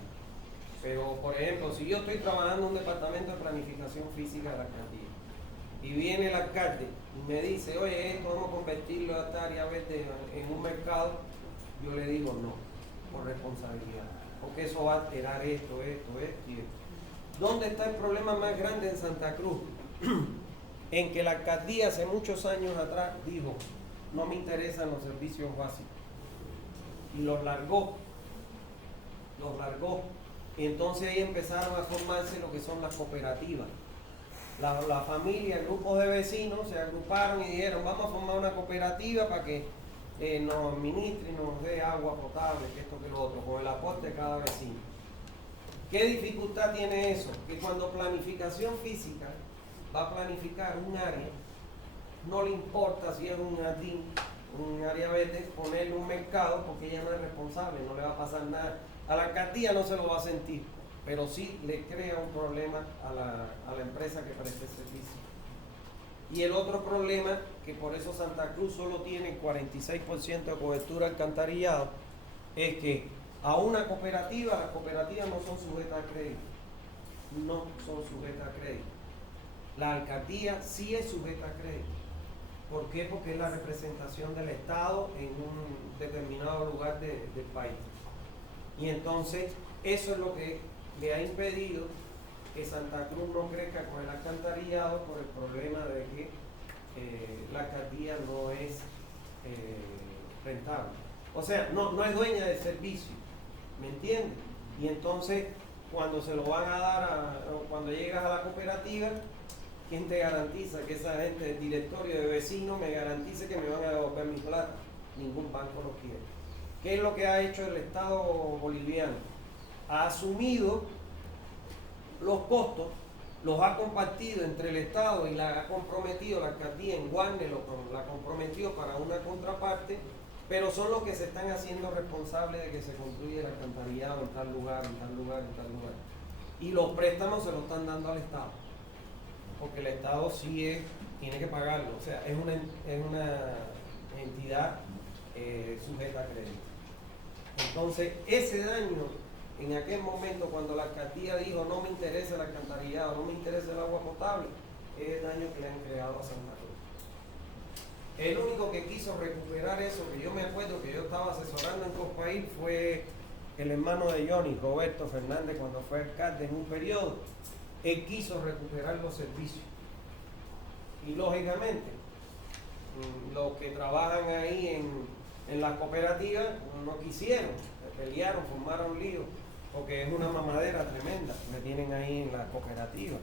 Pero, por ejemplo, si yo estoy trabajando en un departamento de planificación física de la alcaldía y viene el alcalde y me dice, oye, esto vamos a convertirlo a esta área verde en un mercado, yo le digo no, por responsabilidad, porque eso va a alterar esto y esto. ¿Dónde está el problema más grande en Santa Cruz? En que la alcaldía hace muchos años atrás dijo, no me interesan los servicios básicos, y los largó. Y entonces ahí empezaron a formarse lo que son las cooperativas. La familia, grupos de vecinos se agruparon y dijeron, vamos a formar una cooperativa para que nos administre y nos dé agua potable, que esto, que lo otro, con el aporte de cada vecino. ¿Qué dificultad tiene eso? Que cuando planificación física va a planificar un área, no le importa si es un jardín, un área verde, ponerle un mercado, porque ella no es responsable, no le va a pasar nada. A la alcaldía no se lo va a sentir, pero sí le crea un problema a la empresa que preste el servicio. Y el otro problema, que por eso Santa Cruz solo tiene 46% de cobertura alcantarillado, es que a una cooperativa, las cooperativas no son sujetas a crédito. No son sujetas a crédito. La alcaldía sí es sujeta a crédito. ¿Por qué? Porque es la representación del Estado en un determinado lugar del país. Y entonces, eso es lo que le ha impedido que Santa Cruz no crezca con el alcantarillado por el problema de que la alcaldía no es rentable. O sea, no es dueña del servicio, ¿me entiendes? Y entonces, cuando se lo van a dar, cuando llegas a la cooperativa, ¿quién te garantiza que esa gente del directorio de vecinos me garantice que me van a devolver mi plata? Ningún banco lo quiere. ¿Qué es lo que ha hecho el Estado boliviano? Ha asumido los costos, los ha compartido entre el Estado y la ha comprometido la alcaldía en Warner, la ha comprometido para una contraparte, pero son los que se están haciendo responsables de que se construya el alcantarillado en tal lugar, en tal lugar, en tal lugar. Y los préstamos se los están dando al Estado, porque el Estado sí tiene que pagarlo, o sea, es una entidad sujeta a crédito. Entonces, ese daño, en aquel momento cuando la alcaldía dijo no me interesa el alcantarillado, no me interesa el agua potable, es el daño que le han creado a Santa Cruz. El único que quiso recuperar eso, que yo me acuerdo que yo estaba asesorando en Cospaís, fue el hermano de Johnny, Roberto Fernández, cuando fue alcalde en un periodo. Él quiso recuperar los servicios. Y lógicamente, los que trabajan ahí en las cooperativas no quisieron, se pelearon, formaron lío, porque es una mamadera tremenda que tienen ahí en la cooperativa.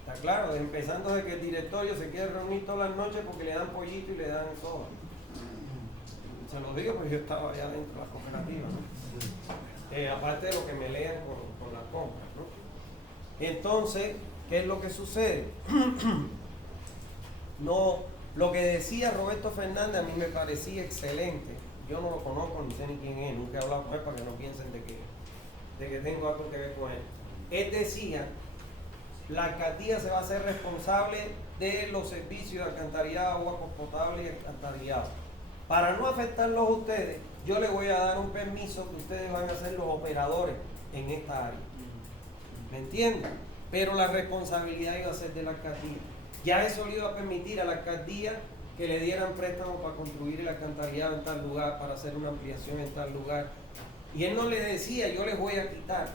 Está claro, empezando de que el directorio se quiere reunir todas las noches porque le dan pollito y le dan soja. Se lo digo porque yo estaba allá dentro de la cooperativa, ¿no? Aparte de lo que me lean con las compras, ¿no? Entonces, ¿qué es lo que sucede? Lo que decía Roberto Fernández a mí me parecía excelente. Yo no lo conozco ni sé ni quién es, nunca he hablado con él para que no piensen de que tengo algo que ver con él. Él decía, la alcaldía se va a hacer responsable de los servicios de alcantarillado, agua potable y alcantarillado. Para no afectarlos a ustedes, yo les voy a dar un permiso que ustedes van a ser los operadores en esta área. ¿Me entienden? Pero la responsabilidad iba a ser de la alcaldía. Ya eso le iba a permitir a la alcaldía que le dieran préstamos para construir el alcantarillado en tal lugar, para hacer una ampliación en tal lugar. Y él no le decía, yo les voy a quitar,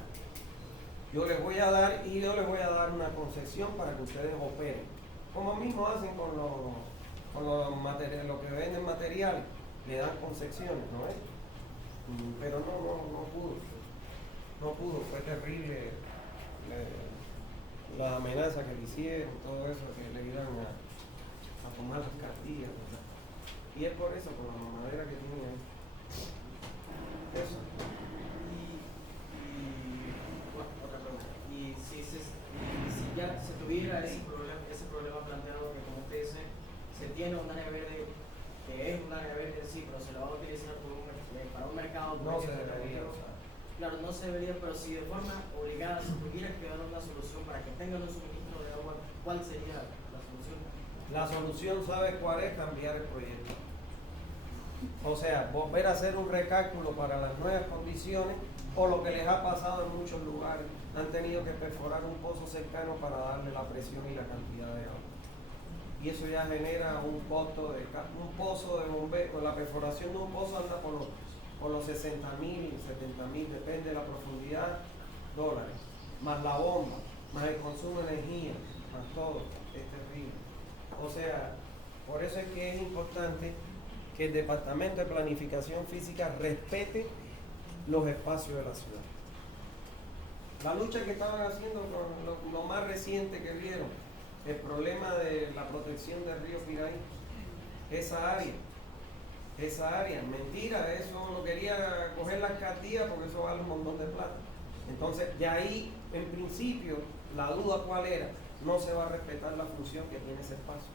yo les voy a dar y yo les voy a dar una concesión para que ustedes operen. Como mismo hacen con los materiales, lo que venden materiales, le dan concesiones, ¿no es? Pero no pudo, fue terrible las amenazas que le hicieron, todo eso, que le iban a tomar las cartillas, ¿verdad? Y es por eso, por la mamadera que tenía ahí. Eso. Otra pregunta. Y si ya se tuviera ese problema planteado que, como usted dice, se tiene un área verde, que es un área verde en sí, pero se lo va a utilizar para un mercado. No se debería usar. Claro, no se debería, pero si de forma obligada se tuviera que dar una solución para que tengan un suministro de agua, ¿cuál sería la solución? La solución, ¿sabes cuál es? Cambiar el proyecto. O sea, volver a hacer un recálculo para las nuevas condiciones, o lo que les ha pasado en muchos lugares, han tenido que perforar un pozo cercano para darle la presión y la cantidad de agua. Y eso ya genera un costo un pozo de bombeo, con la perforación de un pozo anda por otro. por los 60.000, 70.000, depende de la profundidad, dólares, más la bomba, más el consumo de energía, más todo, es terrible. O sea, por eso es que es importante que el Departamento de Planificación Física respete los espacios de la ciudad. La lucha que estaban haciendo con lo más reciente que vieron, el problema de la protección del río Piraí, esa área, mentira, eso lo quería coger la alcaldía porque eso vale un montón de plata. Entonces, de ahí, en principio, la duda cuál era, no se va a respetar la función que tiene ese espacio.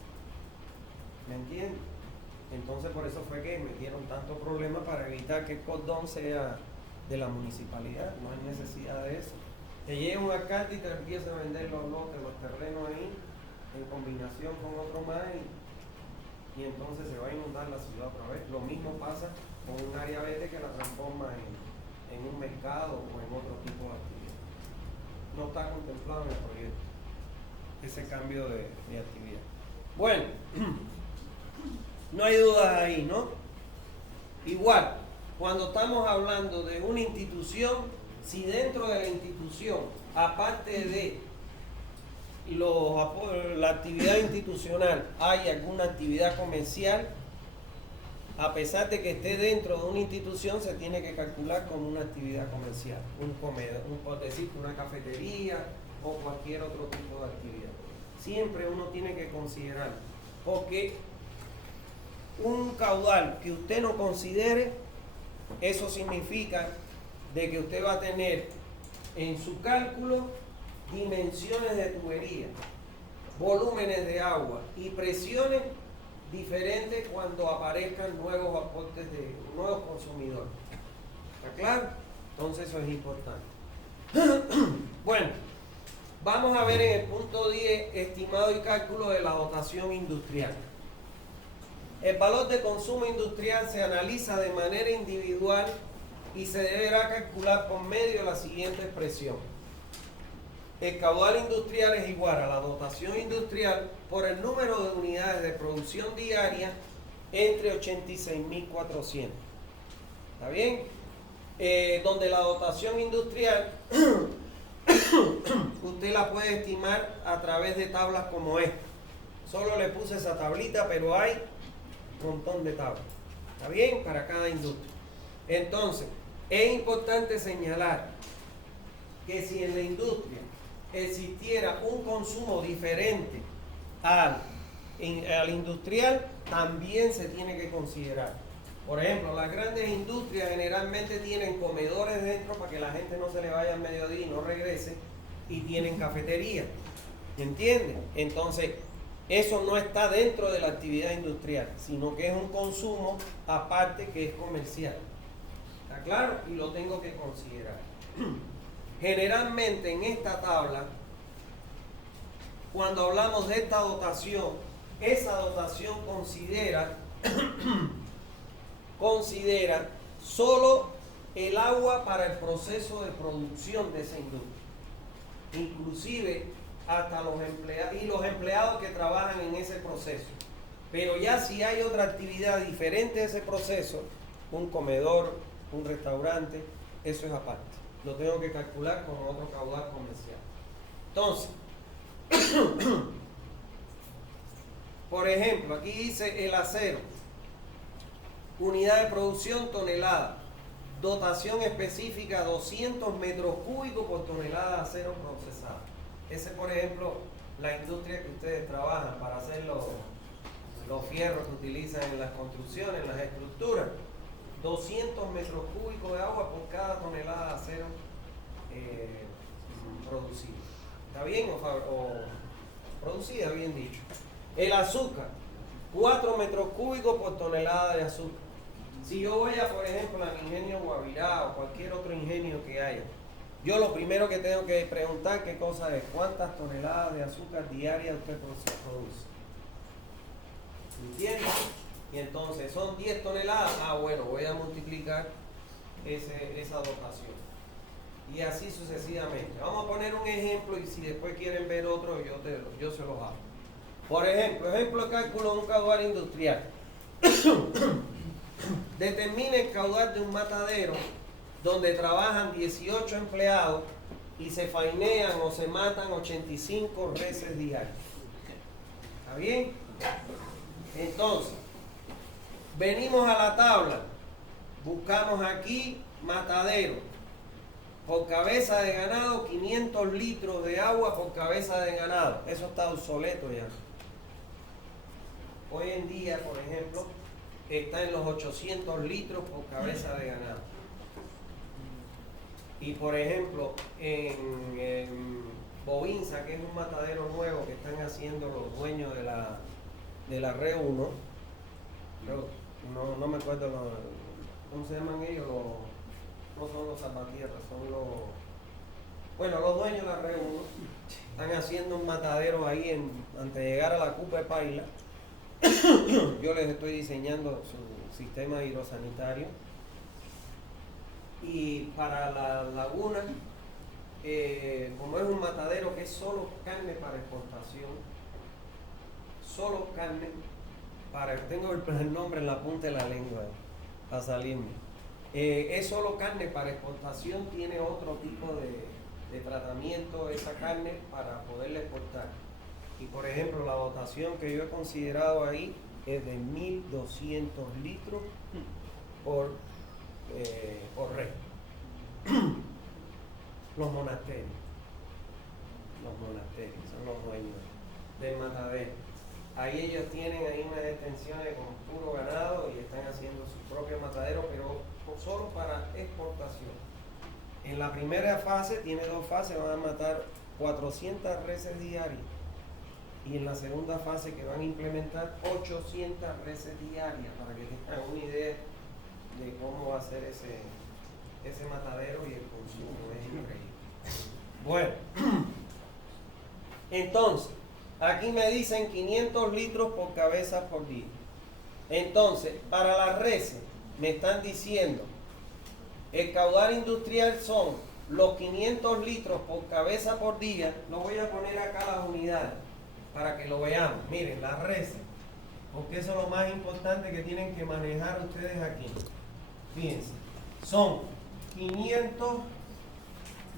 ¿Me entiendes? Entonces, por eso fue que metieron tanto problema para evitar que el cordón sea de la municipalidad, no hay necesidad de eso. Que llegue un alcalde y te empiece a vender los lotes, los terrenos ahí, en combinación con otro más, y entonces se va a inundar la ciudad otra vez. Lo mismo pasa con un área verde que la transforma en un mercado o en otro tipo de actividad. No está contemplado en el proyecto ese cambio de actividad. Bueno, no hay dudas ahí, ¿no? Igual, cuando estamos hablando de una institución, si dentro de la institución, aparte de la actividad institucional, hay alguna actividad comercial, a pesar de que esté dentro de una institución, se tiene que calcular como una actividad comercial, un comedor, por decir, una cafetería o cualquier otro tipo de actividad. Siempre uno tiene que considerar, porque un caudal que usted no considere, eso significa de que usted va a tener en su cálculo dimensiones de tubería, volúmenes de agua y presiones diferentes cuando aparezcan nuevos aportes de nuevos consumidores. ¿Está claro? Entonces eso es importante. Bueno, vamos a ver en el punto 10, estimado y cálculo de la dotación industrial. El valor de consumo industrial se analiza de manera individual y se deberá calcular por medio de la siguiente expresión. El caudal industrial es igual a la dotación industrial por el número de unidades de producción diaria entre 86.400. ¿Está bien? Donde la dotación industrial usted la puede estimar a través de tablas como esta. Solo le puse esa tablita, pero hay un montón de tablas. ¿Está bien? Para cada industria. Entonces, es importante señalar que si en la industria existiera un consumo diferente al industrial, también se tiene que considerar. Por ejemplo, las grandes industrias generalmente tienen comedores dentro para que la gente no se le vaya al mediodía y no regrese, y tienen cafetería. ¿Entienden? Entonces, eso no está dentro de la actividad industrial, sino que es un consumo aparte que es comercial. ¿Está claro? Y lo tengo que considerar. Generalmente en esta tabla, cuando hablamos de esta dotación, esa dotación considera solo el agua para el proceso de producción de esa industria, inclusive hasta los empleados y los empleados que trabajan en ese proceso. Pero ya si hay otra actividad diferente a ese proceso, un comedor, un restaurante, eso es aparte. Lo tengo que calcular con otro caudal comercial. Entonces, por ejemplo, aquí dice el acero, unidad de producción tonelada, dotación específica 200 metros cúbicos por tonelada de acero procesado. Ese, por ejemplo, la industria que ustedes trabajan para hacer los fierros que utilizan en las construcciones, en las estructuras. 200 metros cúbicos de agua por cada tonelada de acero producida. ¿Está bien? O producida, bien dicho. El azúcar, 4 metros cúbicos por tonelada de azúcar. Si yo voy a, por ejemplo, al ingenio Guavirá o cualquier otro ingenio que haya, yo lo primero que tengo que preguntar qué cosa es, ¿cuántas toneladas de azúcar diarias usted produce? ¿Entiendes? Y entonces son 10 toneladas, bueno, voy a multiplicar esa dotación. Y así sucesivamente. Vamos a poner un ejemplo y si después quieren ver otro, yo se los hago. Por ejemplo de cálculo de un caudal industrial. Determine el caudal de un matadero donde trabajan 18 empleados y se fainean o se matan 85 reses diarios. ¿Está bien? Entonces, venimos a la tabla, buscamos aquí matadero. Por cabeza de ganado, 500 litros de agua por cabeza de ganado. Eso está obsoleto ya. Hoy en día, por ejemplo, está en los 800 litros por cabeza de ganado. Y por ejemplo, en Bovinza, que es un matadero nuevo que están haciendo los dueños de la Red 1, no me acuerdo cómo se llaman ellos, no son los salvatierras, son los dueños de la Red 1, están haciendo un matadero ahí antes de llegar a la Cupa de Paila. Yo les estoy diseñando su sistema hidrosanitario. Y para la laguna, como es un matadero que es solo carne para exportación, solo carne tengo el nombre en la punta de la lengua para salirme, es solo carne para exportación, tiene otro tipo de tratamiento esa carne para poderla exportar. Y por ejemplo, la dotación que yo he considerado ahí es de 1200 litros por red. Los monasterios son los dueños del matadero. Ahí ellos tienen ahí unas extensiones con puro ganado y están haciendo su propio matadero, pero solo para exportación. En la primera fase, tiene 2 fases, van a matar 400 reses diarias. Y en la segunda fase que van a implementar 800 reses diarias, para que tengan una idea de cómo va a ser ese matadero y el consumo. Es increíble. Bueno, entonces, aquí me dicen 500 litros por cabeza por día. Entonces, para las reses, me están diciendo, el caudal industrial son los 500 litros por cabeza por día. Lo voy a poner acá las unidades para que lo veamos. Miren, las reses, porque eso es lo más importante que tienen que manejar ustedes aquí. Fíjense, son 500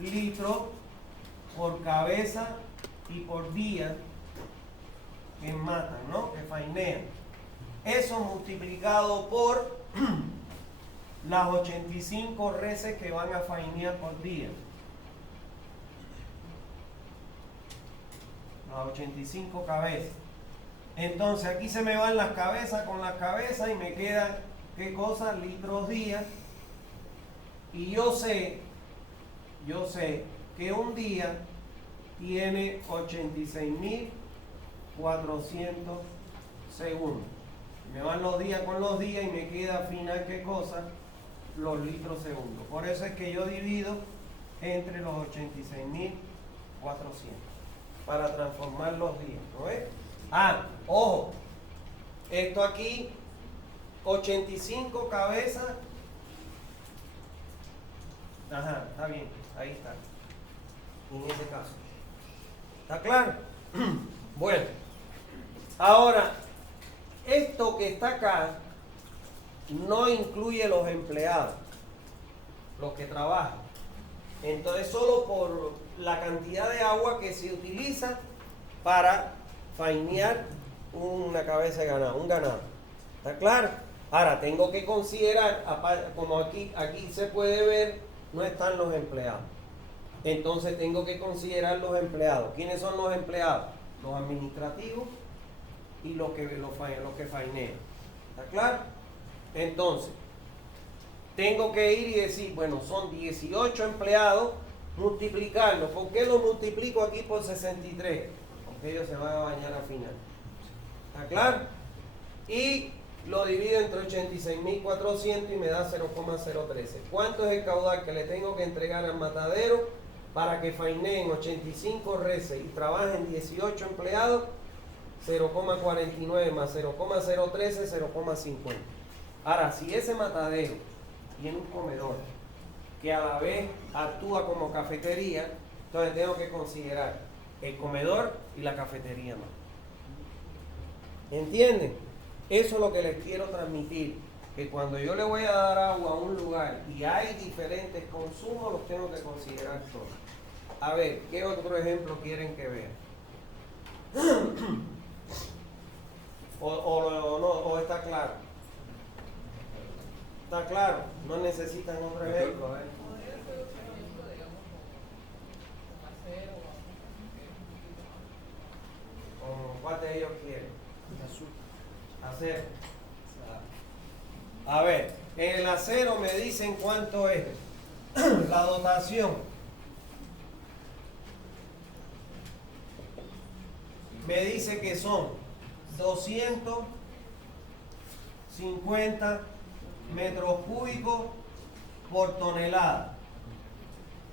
litros por cabeza y por día que matan, ¿no? Que fainean. Eso multiplicado por las 85 reses que van a fainear por día. Las 85 cabezas. Entonces aquí se me van las cabezas con las cabezas y me quedan, ¿qué cosa? Litros día. Y yo sé que un día tiene 86.400 segundos. Me van los días con los días y me queda al final, ¿qué cosa? Los litros segundos. Por eso es que yo divido entre los 86.400 para transformar los días, ¿no es? Ojo, esto aquí, 85 cabezas. Ajá, está bien, ahí está. En ese caso. ¿Está claro? Bueno, ahora, esto que está acá no incluye los empleados, los que trabajan. Entonces, solo por la cantidad de agua que se utiliza para fainear una cabeza de ganado, un ganado. ¿Está claro? Ahora, tengo que considerar, como aquí se puede ver, no están los empleados. Entonces, tengo que considerar los empleados. ¿Quiénes son los empleados? Los administrativos y los que fainean. ¿Está claro? Entonces, tengo que ir y decir, bueno, son 18 empleados, multiplicarlo. ¿Por qué lo multiplico aquí por 63? Porque ellos se van a bañar al final. ¿Está claro? Y lo divido entre 86.400 y me da 0,013. ¿Cuánto es el caudal que le tengo que entregar al matadero para que faineen 85 reses y trabajen 18 empleados? 0,49 más 0,013, 0,50. Ahora, si ese matadero tiene un comedor que a la vez actúa como cafetería, entonces tengo que considerar el comedor y la cafetería más. ¿Entienden? Eso es lo que les quiero transmitir. que cuando yo le voy a dar agua a un lugar y hay diferentes consumos, los tengo que considerar todos. A ver, ¿qué otro ejemplo quieren que vean? ¿O está claro? ¿Está claro? No necesitan otro ejemplo. A ver. Podría ser otro ejemplo, digamos, con acero o ¿Cuál de ellos quieren? Acero. A ver, en el acero me dicen cuánto es la dotación. Me dice que son 250 metros cúbicos por tonelada.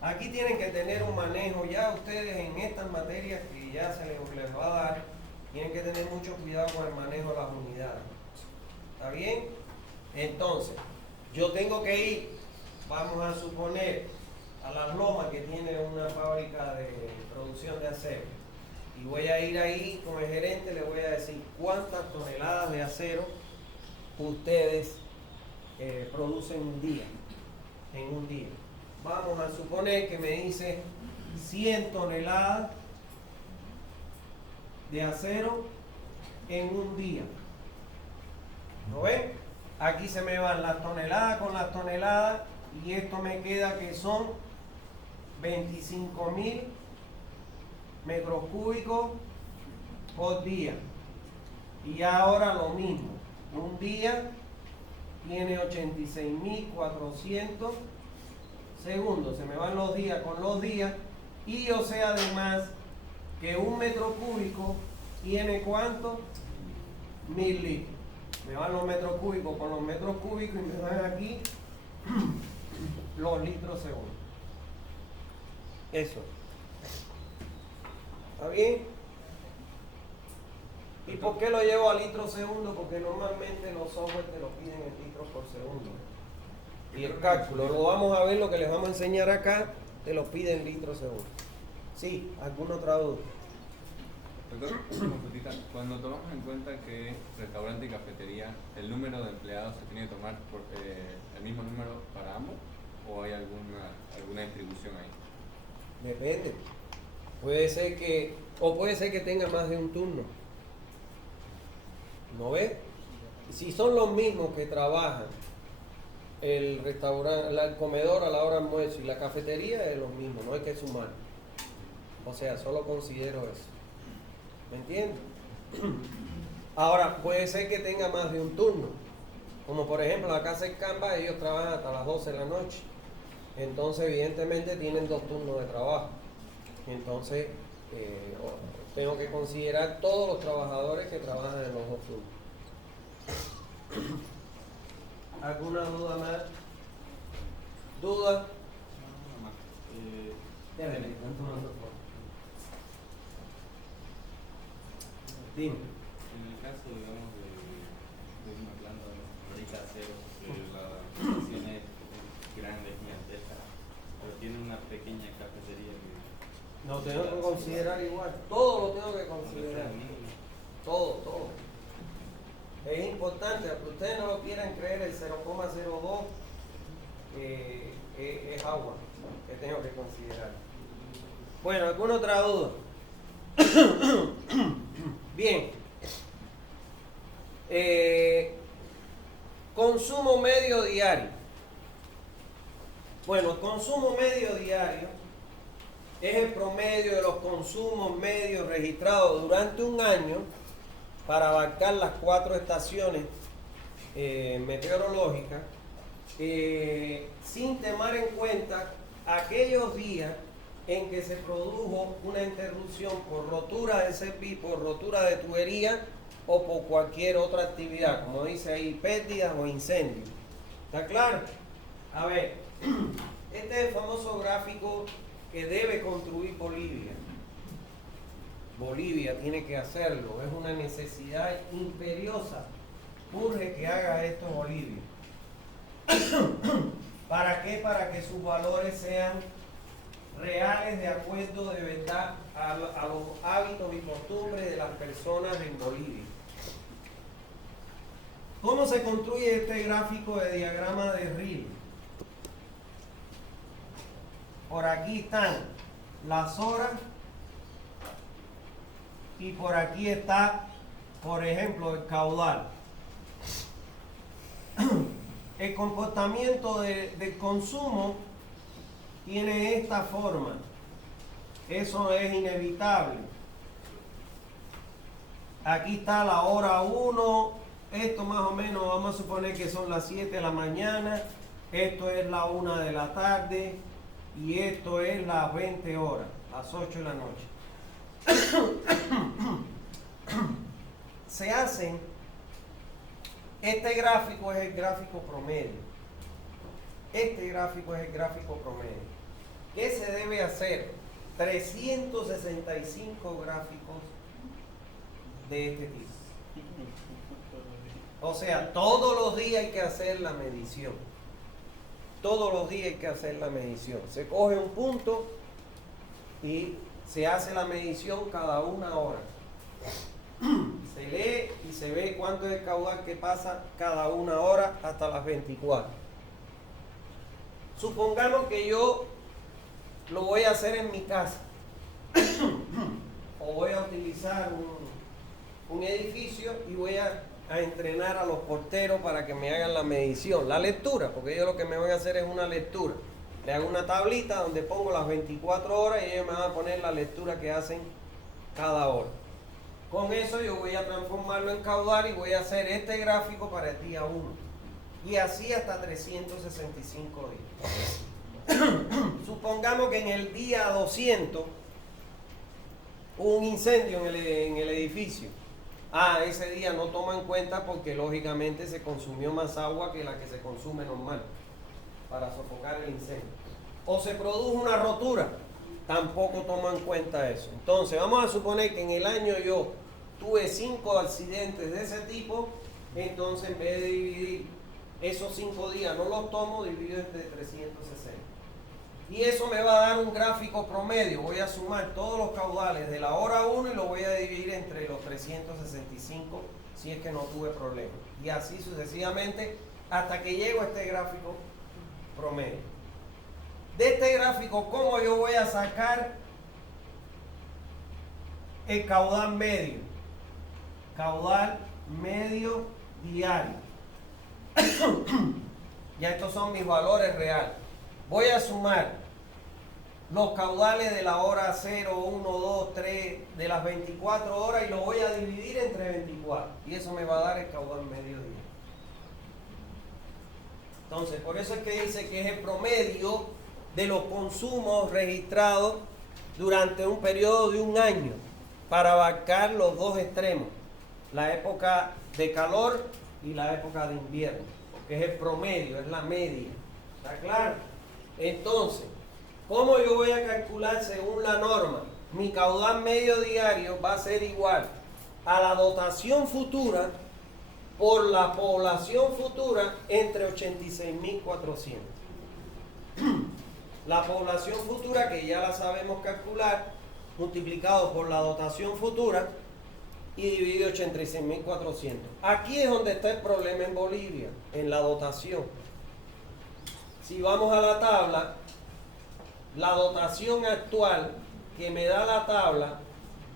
Aquí tienen que tener un manejo, ya ustedes en estas materias que ya se les va a dar, tienen que tener mucho cuidado con el manejo de las unidades. ¿Está bien? Entonces, yo tengo que ir, vamos a suponer, a Las Lomas, que tiene una fábrica de producción de acero. Y voy a ir ahí con el gerente, le voy a decir cuántas toneladas de acero ustedes producen en un día. Vamos a suponer que me dice 100 toneladas de acero en un día. ¿Lo ven? Aquí se me van las toneladas con las toneladas y esto me queda que son 25.000 metros cúbicos por día. Y ahora lo mismo, un día tiene 86.400 segundos, se me van los días con los días, y yo sé además que un metro cúbico tiene ¿cuánto? 1000 litros. Me van los metros cúbicos con los metros cúbicos y me dan aquí los litros segundos. Eso. ¿Está bien? ¿Y por qué lo llevo a litros segundo? Porque normalmente los software te lo piden en litros por segundo. Y el cálculo, lo vamos a ver, lo que les vamos a enseñar acá, te lo piden en litros segundo. Sí, ¿alguna otra duda? Doctor, cuando tomamos en cuenta que restaurante y cafetería, ¿el número de empleados se tiene que tomar por el mismo número para ambos? ¿O hay alguna distribución ahí? Depende. Puede ser que tenga más de un turno. ¿No ves? Si son los mismos que trabajan, el restaurante, el comedor a la hora de almuerzo y la cafetería es lo mismo, no hay que sumar. O sea, solo considero eso. ¿Me entiendes? Ahora, puede ser que tenga más de un turno. Como por ejemplo, la casa de Canva, ellos trabajan hasta las 12 de la noche. Entonces, evidentemente, tienen 2 turnos de trabajo. Entonces, tengo que considerar todos los trabajadores que trabajan en los 2 turnos. ¿Alguna duda más? ¿Duda? No más. Dime. En el caso, digamos, de una planta de fábrica de acero, que la producción es grande, gigantesca, pero tiene una pequeña cafetería que... Lo tengo que considerar igual. Todo lo tengo que considerar. Todo. Es importante, aunque ustedes no lo quieran creer, el 0,02 es agua que tengo que considerar. Bueno, ¿alguna otra duda? Bien. Consumo medio diario. Bueno, consumo medio diario es el promedio de los consumos medios registrados durante un año para abarcar las 4 estaciones meteorológicas, sin tomar en cuenta aquellos días en que se produjo una interrupción por rotura de servicio, por rotura de tubería o por cualquier otra actividad, como dice ahí, pérdidas o incendios. ¿Está claro? A ver, este es el famoso gráfico que debe construir Bolivia. Bolivia tiene que hacerlo, es una necesidad imperiosa. Urge que haga esto Bolivia. ¿Para qué? Para que sus valores sean reales, de acuerdo de verdad a los hábitos y costumbres de las personas en Bolivia. ¿Cómo se construye este gráfico de diagrama de Rayleigh? Por aquí están las horas y por aquí está, por ejemplo, el caudal. El comportamiento del consumo tiene esta forma. Eso es inevitable. Aquí está la hora 1. Esto más o menos, vamos a suponer que son las 7 de la mañana. Esto es la 1 de la tarde. Y esto es las 20 horas, las 8 de la noche. Se hacen, este gráfico es el gráfico promedio. Este gráfico es el gráfico promedio. ¿Qué se debe hacer? 365 gráficos de este tipo. O sea, todos los días hay que hacer la medición. Todos los días hay que hacer la medición. Se coge un punto y se hace la medición cada 1 hora. Se lee y se ve cuánto es el caudal que pasa cada 1 hora hasta las 24. Supongamos que yo lo voy a hacer en mi casa. O voy a utilizar un edificio y voy a entrenar a los porteros para que me hagan la medición, la lectura, porque ellos lo que me van a hacer es una lectura. Le hago una tablita donde pongo las 24 horas y ellos me van a poner la lectura que hacen cada hora. Con eso yo voy a transformarlo en caudal y voy a hacer este gráfico para el día 1. Y así hasta 365 días. Supongamos que en el día 200 hubo un incendio en el edificio. Ese día no toma en cuenta porque lógicamente se consumió más agua que la que se consume normal para sofocar el incendio. O se produjo una rotura, tampoco toma en cuenta eso. Entonces vamos a suponer que en el año yo tuve 5 accidentes de ese tipo, entonces en vez de dividir esos 5 días, no los tomo, divido entre 360. Y eso me va a dar un gráfico promedio. Voy a sumar todos los caudales de la hora 1 y lo voy a dividir entre los 365 si es que no tuve problema. Y así sucesivamente hasta que llego a este gráfico promedio. De este gráfico, ¿cómo yo voy a sacar el caudal medio? Caudal medio diario. Ya estos son mis valores reales. Voy a sumar los caudales de la hora 0, 1, 2, 3, de las 24 horas y lo voy a dividir entre 24. Y eso me va a dar el caudal medio día. Entonces, por eso es que dice que es el promedio de los consumos registrados durante un periodo de 1 año para abarcar los dos extremos, la época de calor y la época de invierno, porque es el promedio, es la media. ¿Está claro? Entonces, ¿cómo yo voy a calcular según la norma? Mi caudal medio diario va a ser igual a la dotación futura por la población futura entre 86.400. La población futura, que ya la sabemos calcular, multiplicado por la dotación futura y dividido 86.400. Aquí es donde está el problema en Bolivia, en la dotación. Si vamos a la tabla, la dotación actual que me da la tabla,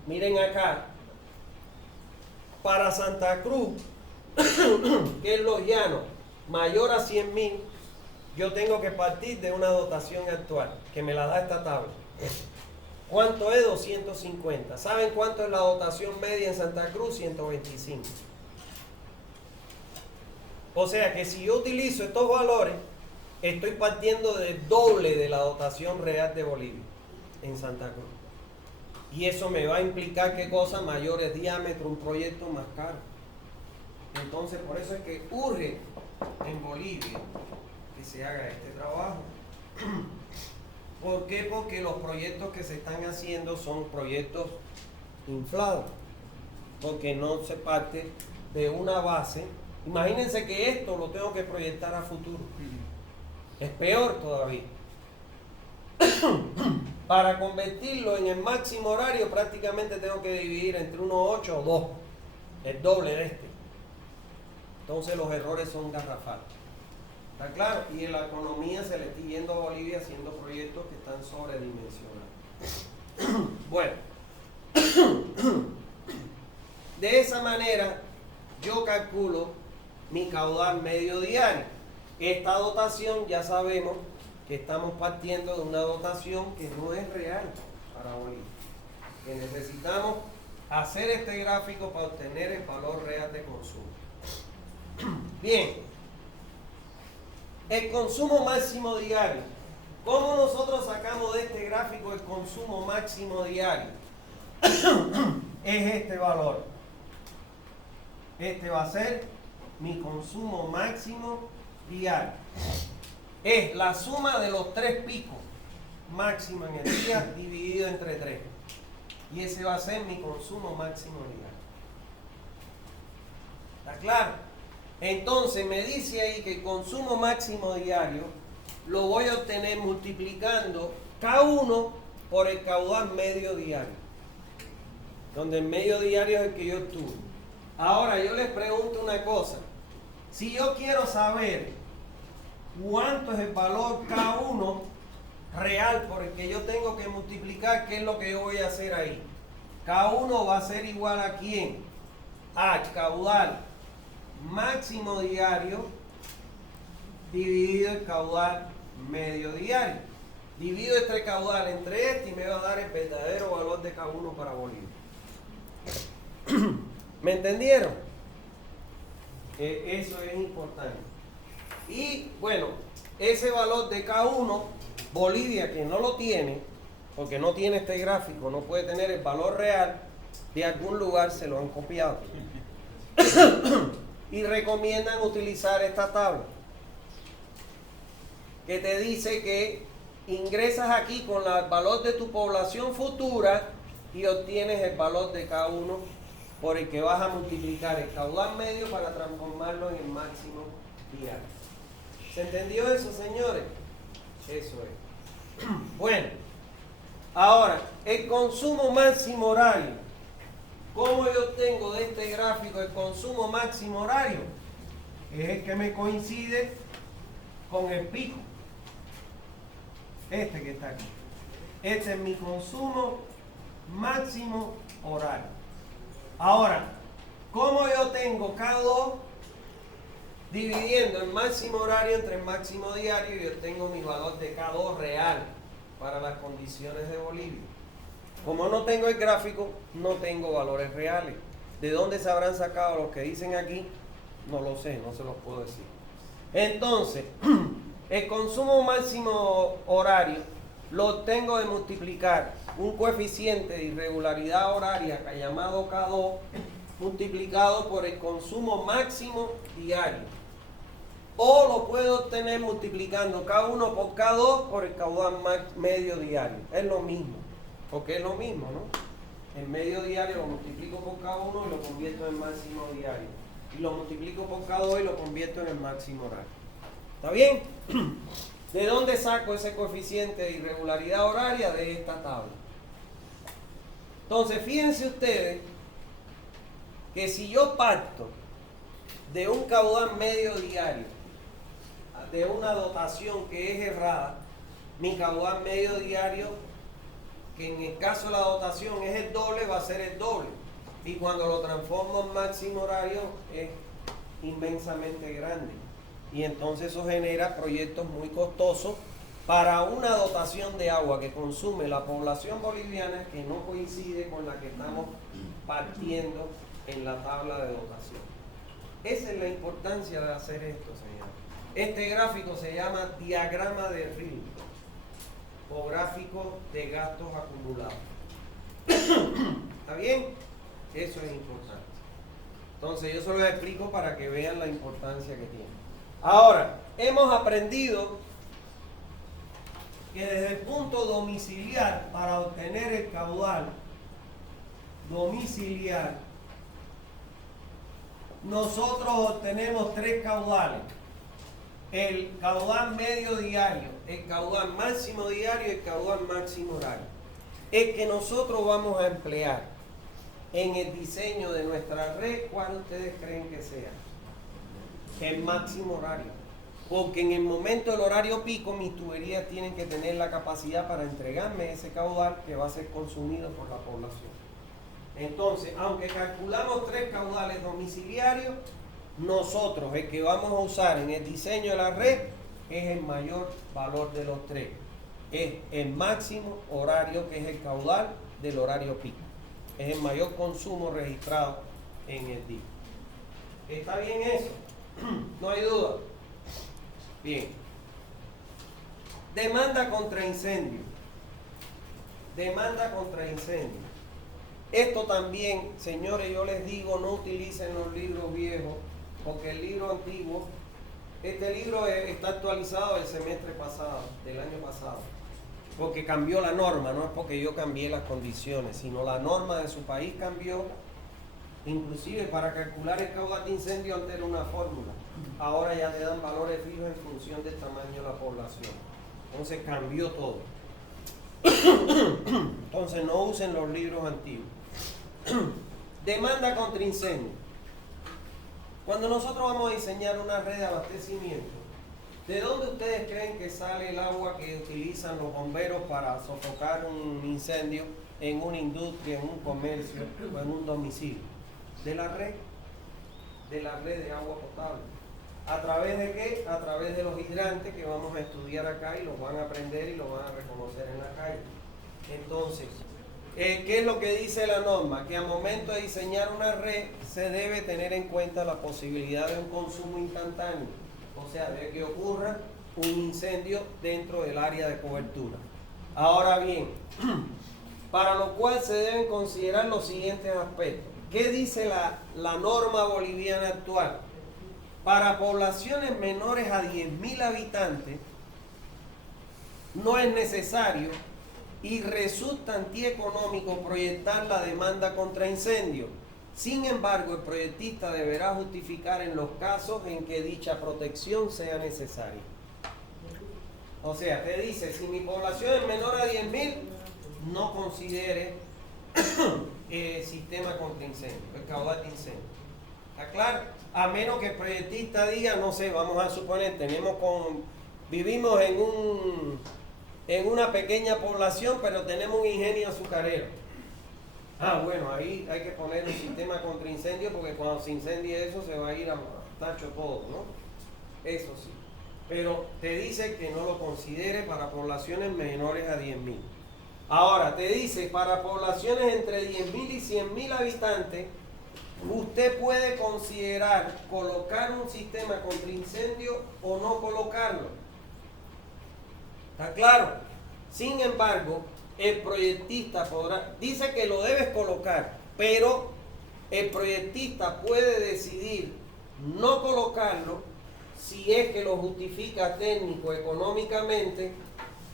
miren acá, para Santa Cruz, que es Los Llanos, mayor a 100.000, yo tengo que partir de una dotación actual, que me la da esta tabla. ¿Cuánto es? 250. ¿Saben cuánto es la dotación media en Santa Cruz? 125. O sea que si yo utilizo estos valores, estoy partiendo del doble de la dotación real de Bolivia en Santa Cruz. Y eso me va a implicar qué cosa, mayores diámetros, un proyecto más caro. Entonces, por eso es que urge en Bolivia que se haga este trabajo. ¿Por qué? Porque los proyectos que se están haciendo son proyectos inflados, porque no se parte de una base. Imagínense que esto lo tengo que proyectar a futuro. Es peor todavía. Para convertirlo en el máximo horario prácticamente tengo que dividir entre 1,8 o 2, el doble de este. Entonces los errores son garrafales. ¿Está claro? Y en la economía se le está yendo a Bolivia haciendo proyectos que están sobredimensionados. Bueno, de esa manera yo calculo mi caudal medio diario. Esta dotación ya sabemos que estamos partiendo de una dotación que no es real para Bolivia. Que necesitamos hacer este gráfico para obtener el valor real de consumo. Bien, el consumo máximo diario. ¿Cómo nosotros sacamos de este gráfico el consumo máximo diario? Es este valor. Este va a ser mi consumo máximo diario. Es la suma de los 3 picos máximo en el día dividido entre 3. Y ese va a ser mi consumo máximo diario. ¿Está claro? Entonces me dice ahí que el consumo máximo diario lo voy a obtener multiplicando K1 por el caudal medio diario. Donde el medio diario es el que yo obtuve. Ahora yo les pregunto una cosa. Si yo quiero saber cuánto es el valor K1 real por el que yo tengo que multiplicar, ¿qué es lo que yo voy a hacer ahí? K1 va a ser igual a ¿quién? A caudal máximo diario dividido el caudal medio diario. Divido este caudal entre este y me va a dar el verdadero valor de K1 para Bolivia. ¿Me entendieron? Eso es importante. Y bueno, ese valor de K1, Bolivia, que no lo tiene, porque no tiene este gráfico, no puede tener el valor real, de algún lugar se lo han copiado. Y recomiendan utilizar esta tabla, que te dice que ingresas aquí con el valor de tu población futura y obtienes el valor de K1 por el que vas a multiplicar el caudal medio para transformarlo en el máximo diario. ¿Se entendió eso, señores? Eso es. Bueno, ahora, el consumo máximo horario. ¿Cómo yo obtengo de este gráfico el consumo máximo horario? Es el que me coincide con el pico. Este que está aquí. Este es mi consumo máximo horario. Ahora, ¿cómo yo tengo K2 dividiendo el máximo horario entre el máximo diario y obtengo mi valor de K2 real para las condiciones de Bolivia? Como no tengo el gráfico, no tengo valores reales. ¿De dónde se habrán sacado los que dicen aquí? No lo sé, no se los puedo decir. Entonces, el consumo máximo horario lo obtengo de multiplicar un coeficiente de irregularidad horaria llamado K2 multiplicado por el consumo máximo diario. O lo puedo obtener multiplicando K1 por K2 por el caudal medio diario. Es lo mismo, porque es lo mismo, ¿no? El medio diario lo multiplico por K1 y lo convierto en máximo diario. Y lo multiplico por K2 y lo convierto en el máximo horario. ¿Está bien? ¿De dónde saco ese coeficiente de irregularidad horaria? De esta tabla. Entonces, fíjense ustedes que si yo parto de un caudal medio diario, de una dotación que es errada, mi caudal medio diario, que en el caso de la dotación es el doble, va a ser el doble. Y cuando lo transformo en máximo horario es inmensamente grande. Y entonces eso genera proyectos muy costosos para una dotación de agua que consume la población boliviana que no coincide con la que estamos partiendo en la tabla de dotación. Esa es la importancia de hacer esto, señor. Este gráfico se llama diagrama de Rilke o gráfico de gastos acumulados. ¿Está bien? Eso es importante. Entonces yo se lo explico para que vean la importancia que tiene. Ahora, hemos aprendido que desde el punto domiciliar, para obtener el caudal domiciliar, nosotros obtenemos 3 caudales. El caudal medio diario, el caudal máximo diario y el caudal máximo horario. El que nosotros vamos a emplear en el diseño de nuestra red, ¿cuál ustedes creen que sea? el máximo horario. Porque en el momento del horario pico, mis tuberías tienen que tener la capacidad para entregarme ese caudal que va a ser consumido por la población. Entonces, aunque calculamos 3 caudales domiciliarios, nosotros el que vamos a usar en el diseño de la red es el mayor valor de los 3. Es el máximo horario, que es el caudal del horario pico. Es el mayor consumo registrado en el día. ¿Está bien eso? No hay duda. Bien. Demanda contra incendio. Demanda contra incendio. Esto también, señores, yo les digo, no utilicen los libros viejos, porque el libro antiguo, este libro está actualizado del semestre pasado, del año pasado, porque cambió la norma, no es porque yo cambié las condiciones, sino la norma de su país cambió. Inclusive para calcular el caudal de incendio antes era una fórmula, ahora ya te dan valores fijos en función del tamaño de la población. Entonces cambió todo. Entonces no usen los libros antiguos. Demanda contra incendio. Cuando nosotros vamos a diseñar una red de abastecimiento, ¿de dónde ustedes creen que sale el agua que utilizan los bomberos para sofocar un incendio en una industria, en un comercio o en un domicilio? De la red de agua potable. ¿A través de qué? A través de los hidrantes que vamos a estudiar acá y los van a aprender y los van a reconocer en la calle. Entonces, ¿qué es lo que dice la norma? Que al momento de diseñar una red se debe tener en cuenta la posibilidad de un consumo instantáneo, o sea, de que ocurra un incendio dentro del área de cobertura. Ahora bien, para lo cual se deben considerar los siguientes aspectos. ¿Qué dice la norma boliviana actual? Para poblaciones menores a 10.000 habitantes no es necesario y resulta antieconómico proyectar la demanda contra incendio. Sin embargo, el proyectista deberá justificar en los casos en que dicha protección sea necesaria. O sea, te dice, si mi población es menor a 10.000, no considere sistema contra incendio, el caudal de incendio. ¿Está claro? A menos que el proyectista diga, no sé, vamos a suponer, vivimos en una pequeña población, pero tenemos un ingenio azucarero. Bueno, ahí hay que poner un sistema contra incendio, porque cuando se incendie eso se va a ir a tacho todo, ¿no? Eso sí. Pero te dice que no lo considere para poblaciones menores a 10.000. Ahora, te dice, para poblaciones entre 10.000 y 100.000 habitantes, usted puede considerar colocar un sistema contra incendio o no colocarlo. ¿Está claro? Sin embargo, el proyectista dice que lo debes colocar, pero el proyectista puede decidir no colocarlo si es que lo justifica técnico, económicamente,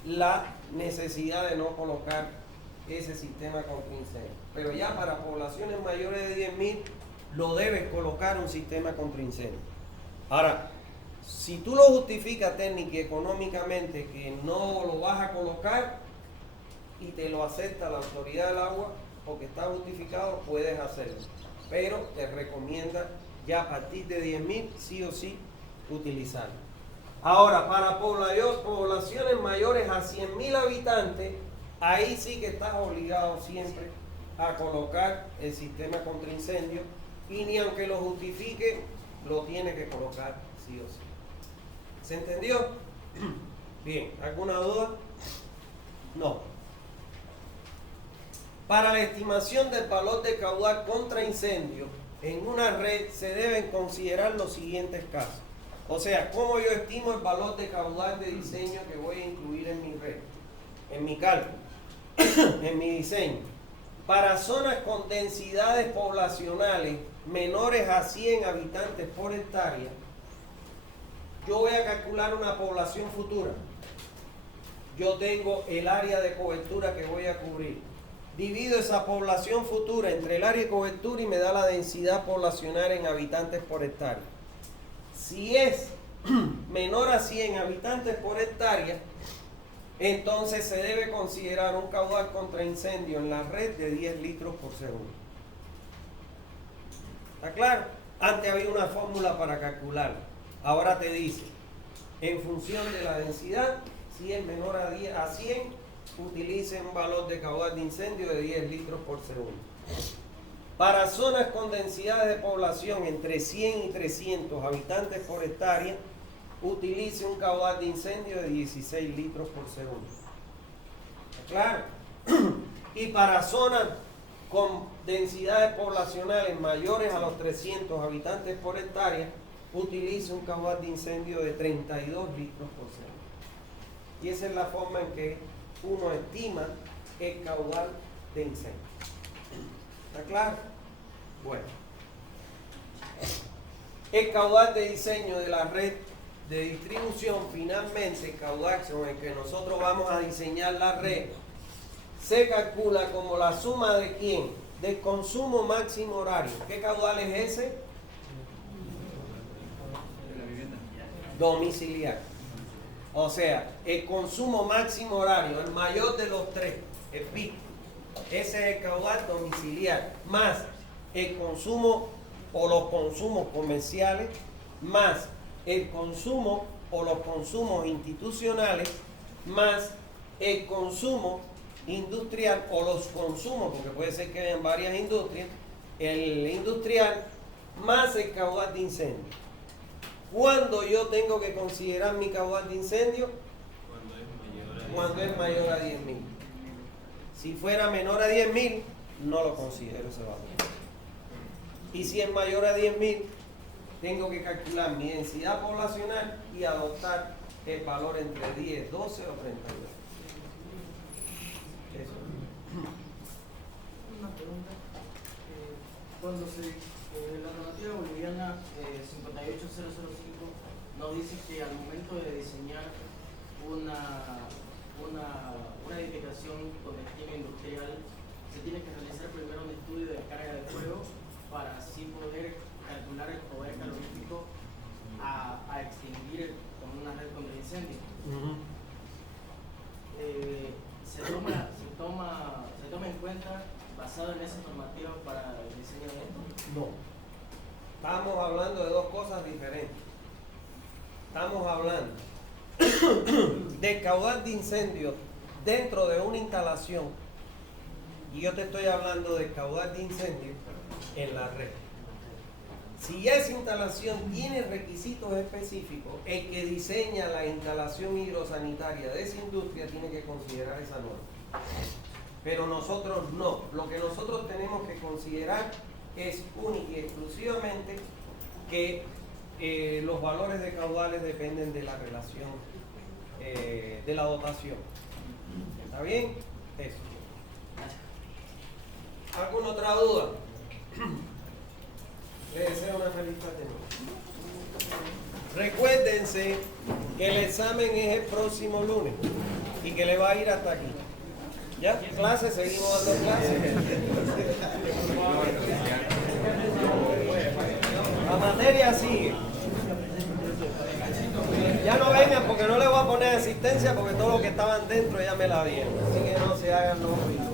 la necesidad de no colocar ese sistema contra incendio. Pero ya para poblaciones mayores de 10.000 lo debes colocar un sistema contra incendio. Ahora, si tú lo justificas técnica y económicamente que no lo vas a colocar y te lo acepta la autoridad del agua porque está justificado, puedes hacerlo. Pero te recomienda ya a partir de 10.000 sí o sí utilizarlo. Ahora, para poblaciones mayores a 100.000 habitantes, ahí sí que estás obligado siempre a colocar el sistema contra incendio y ni aunque lo justifique, lo tiene que colocar sí o sí. ¿Se entendió? Bien, ¿alguna duda? No. Para la estimación del valor de caudal contra incendio en una red se deben considerar los siguientes casos. O sea, ¿cómo yo estimo el valor de caudal de diseño que voy a incluir en mi red? En mi cálculo, en mi diseño. Para zonas con densidades poblacionales menores a 100 habitantes por hectárea, yo voy a calcular una población futura. Yo tengo el área de cobertura que voy a cubrir. Divido esa población futura entre el área de cobertura y me da la densidad poblacional en habitantes por hectárea. Si es menor a 100 habitantes por hectárea, entonces se debe considerar un caudal contra incendio en la red de 10 litros por segundo. ¿Está claro? Antes había una fórmula para calcularlo. ahora te dice, en función de la densidad, si es menor a 100, utilice un valor de caudal de incendio de 10 litros por segundo. Para zonas con densidades de población entre 100 y 300 habitantes por hectárea, utilice un caudal de incendio de 16 litros por segundo. ¿Claro? Y para zonas con densidades poblacionales mayores a los 300 habitantes por hectárea, utilice un caudal de incendio de 32 litros por segundo. Y esa es la forma en que uno estima el caudal de incendio. ¿Está claro? Bueno. El caudal de diseño de la red de distribución, finalmente, el caudal con el que nosotros vamos a diseñar la red, se calcula como la suma de ¿quién? Del consumo máximo horario. ¿Qué caudal es ese? Domiciliario. O sea, el consumo máximo horario, el mayor de los tres, el pico. Ese es el caudal domiciliario, más el consumo o los consumos comerciales, más el consumo o los consumos institucionales, más el consumo industrial o los consumos, porque puede ser que hayan varias industrias, el industrial, más el caudal de incendio. ¿Cuándo yo tengo que considerar mi caudal de incendio? Cuando es mayor a 10.000. Si fuera menor a 10.000, no lo considero ese valor. Y si es mayor a 10.000, tengo que calcular mi densidad poblacional y adoptar el valor entre 10, 12 o 32. Eso. Una pregunta. Cuando la normativa boliviana 58005 nos dice que al momento de diseñar una edificación con destino industrial, se tiene que realizar primero un estudio de carga de fuego para así poder calcular el poder calorífico a extinguir con una red contra incendio. ¿Se toma en cuenta basado en esa normativa para el diseño de esto? No. Estamos hablando de dos cosas diferentes. Estamos hablando de caudal de incendio dentro de una instalación y yo te estoy hablando de caudal de incendio en la red. Si ya esa instalación tiene requisitos específicos, el que diseña la instalación hidrosanitaria de esa industria tiene que considerar esa norma. Pero nosotros no. Lo que nosotros tenemos que considerar es única y exclusivamente que los valores de caudales dependen de la relación de la dotación. ¿Está bien? Eso. ¿Alguna otra duda? Les deseo una feliz tarde. Recuérdense que el examen es el próximo lunes y que le va a ir hasta aquí. ¿Ya? ¿Clases? ¿Seguimos dando clases? La materia sigue. Ya no vengan porque no les voy a poner asistencia porque todo lo que estaban dentro ya me la dieron. Así que no se hagan los ruidos.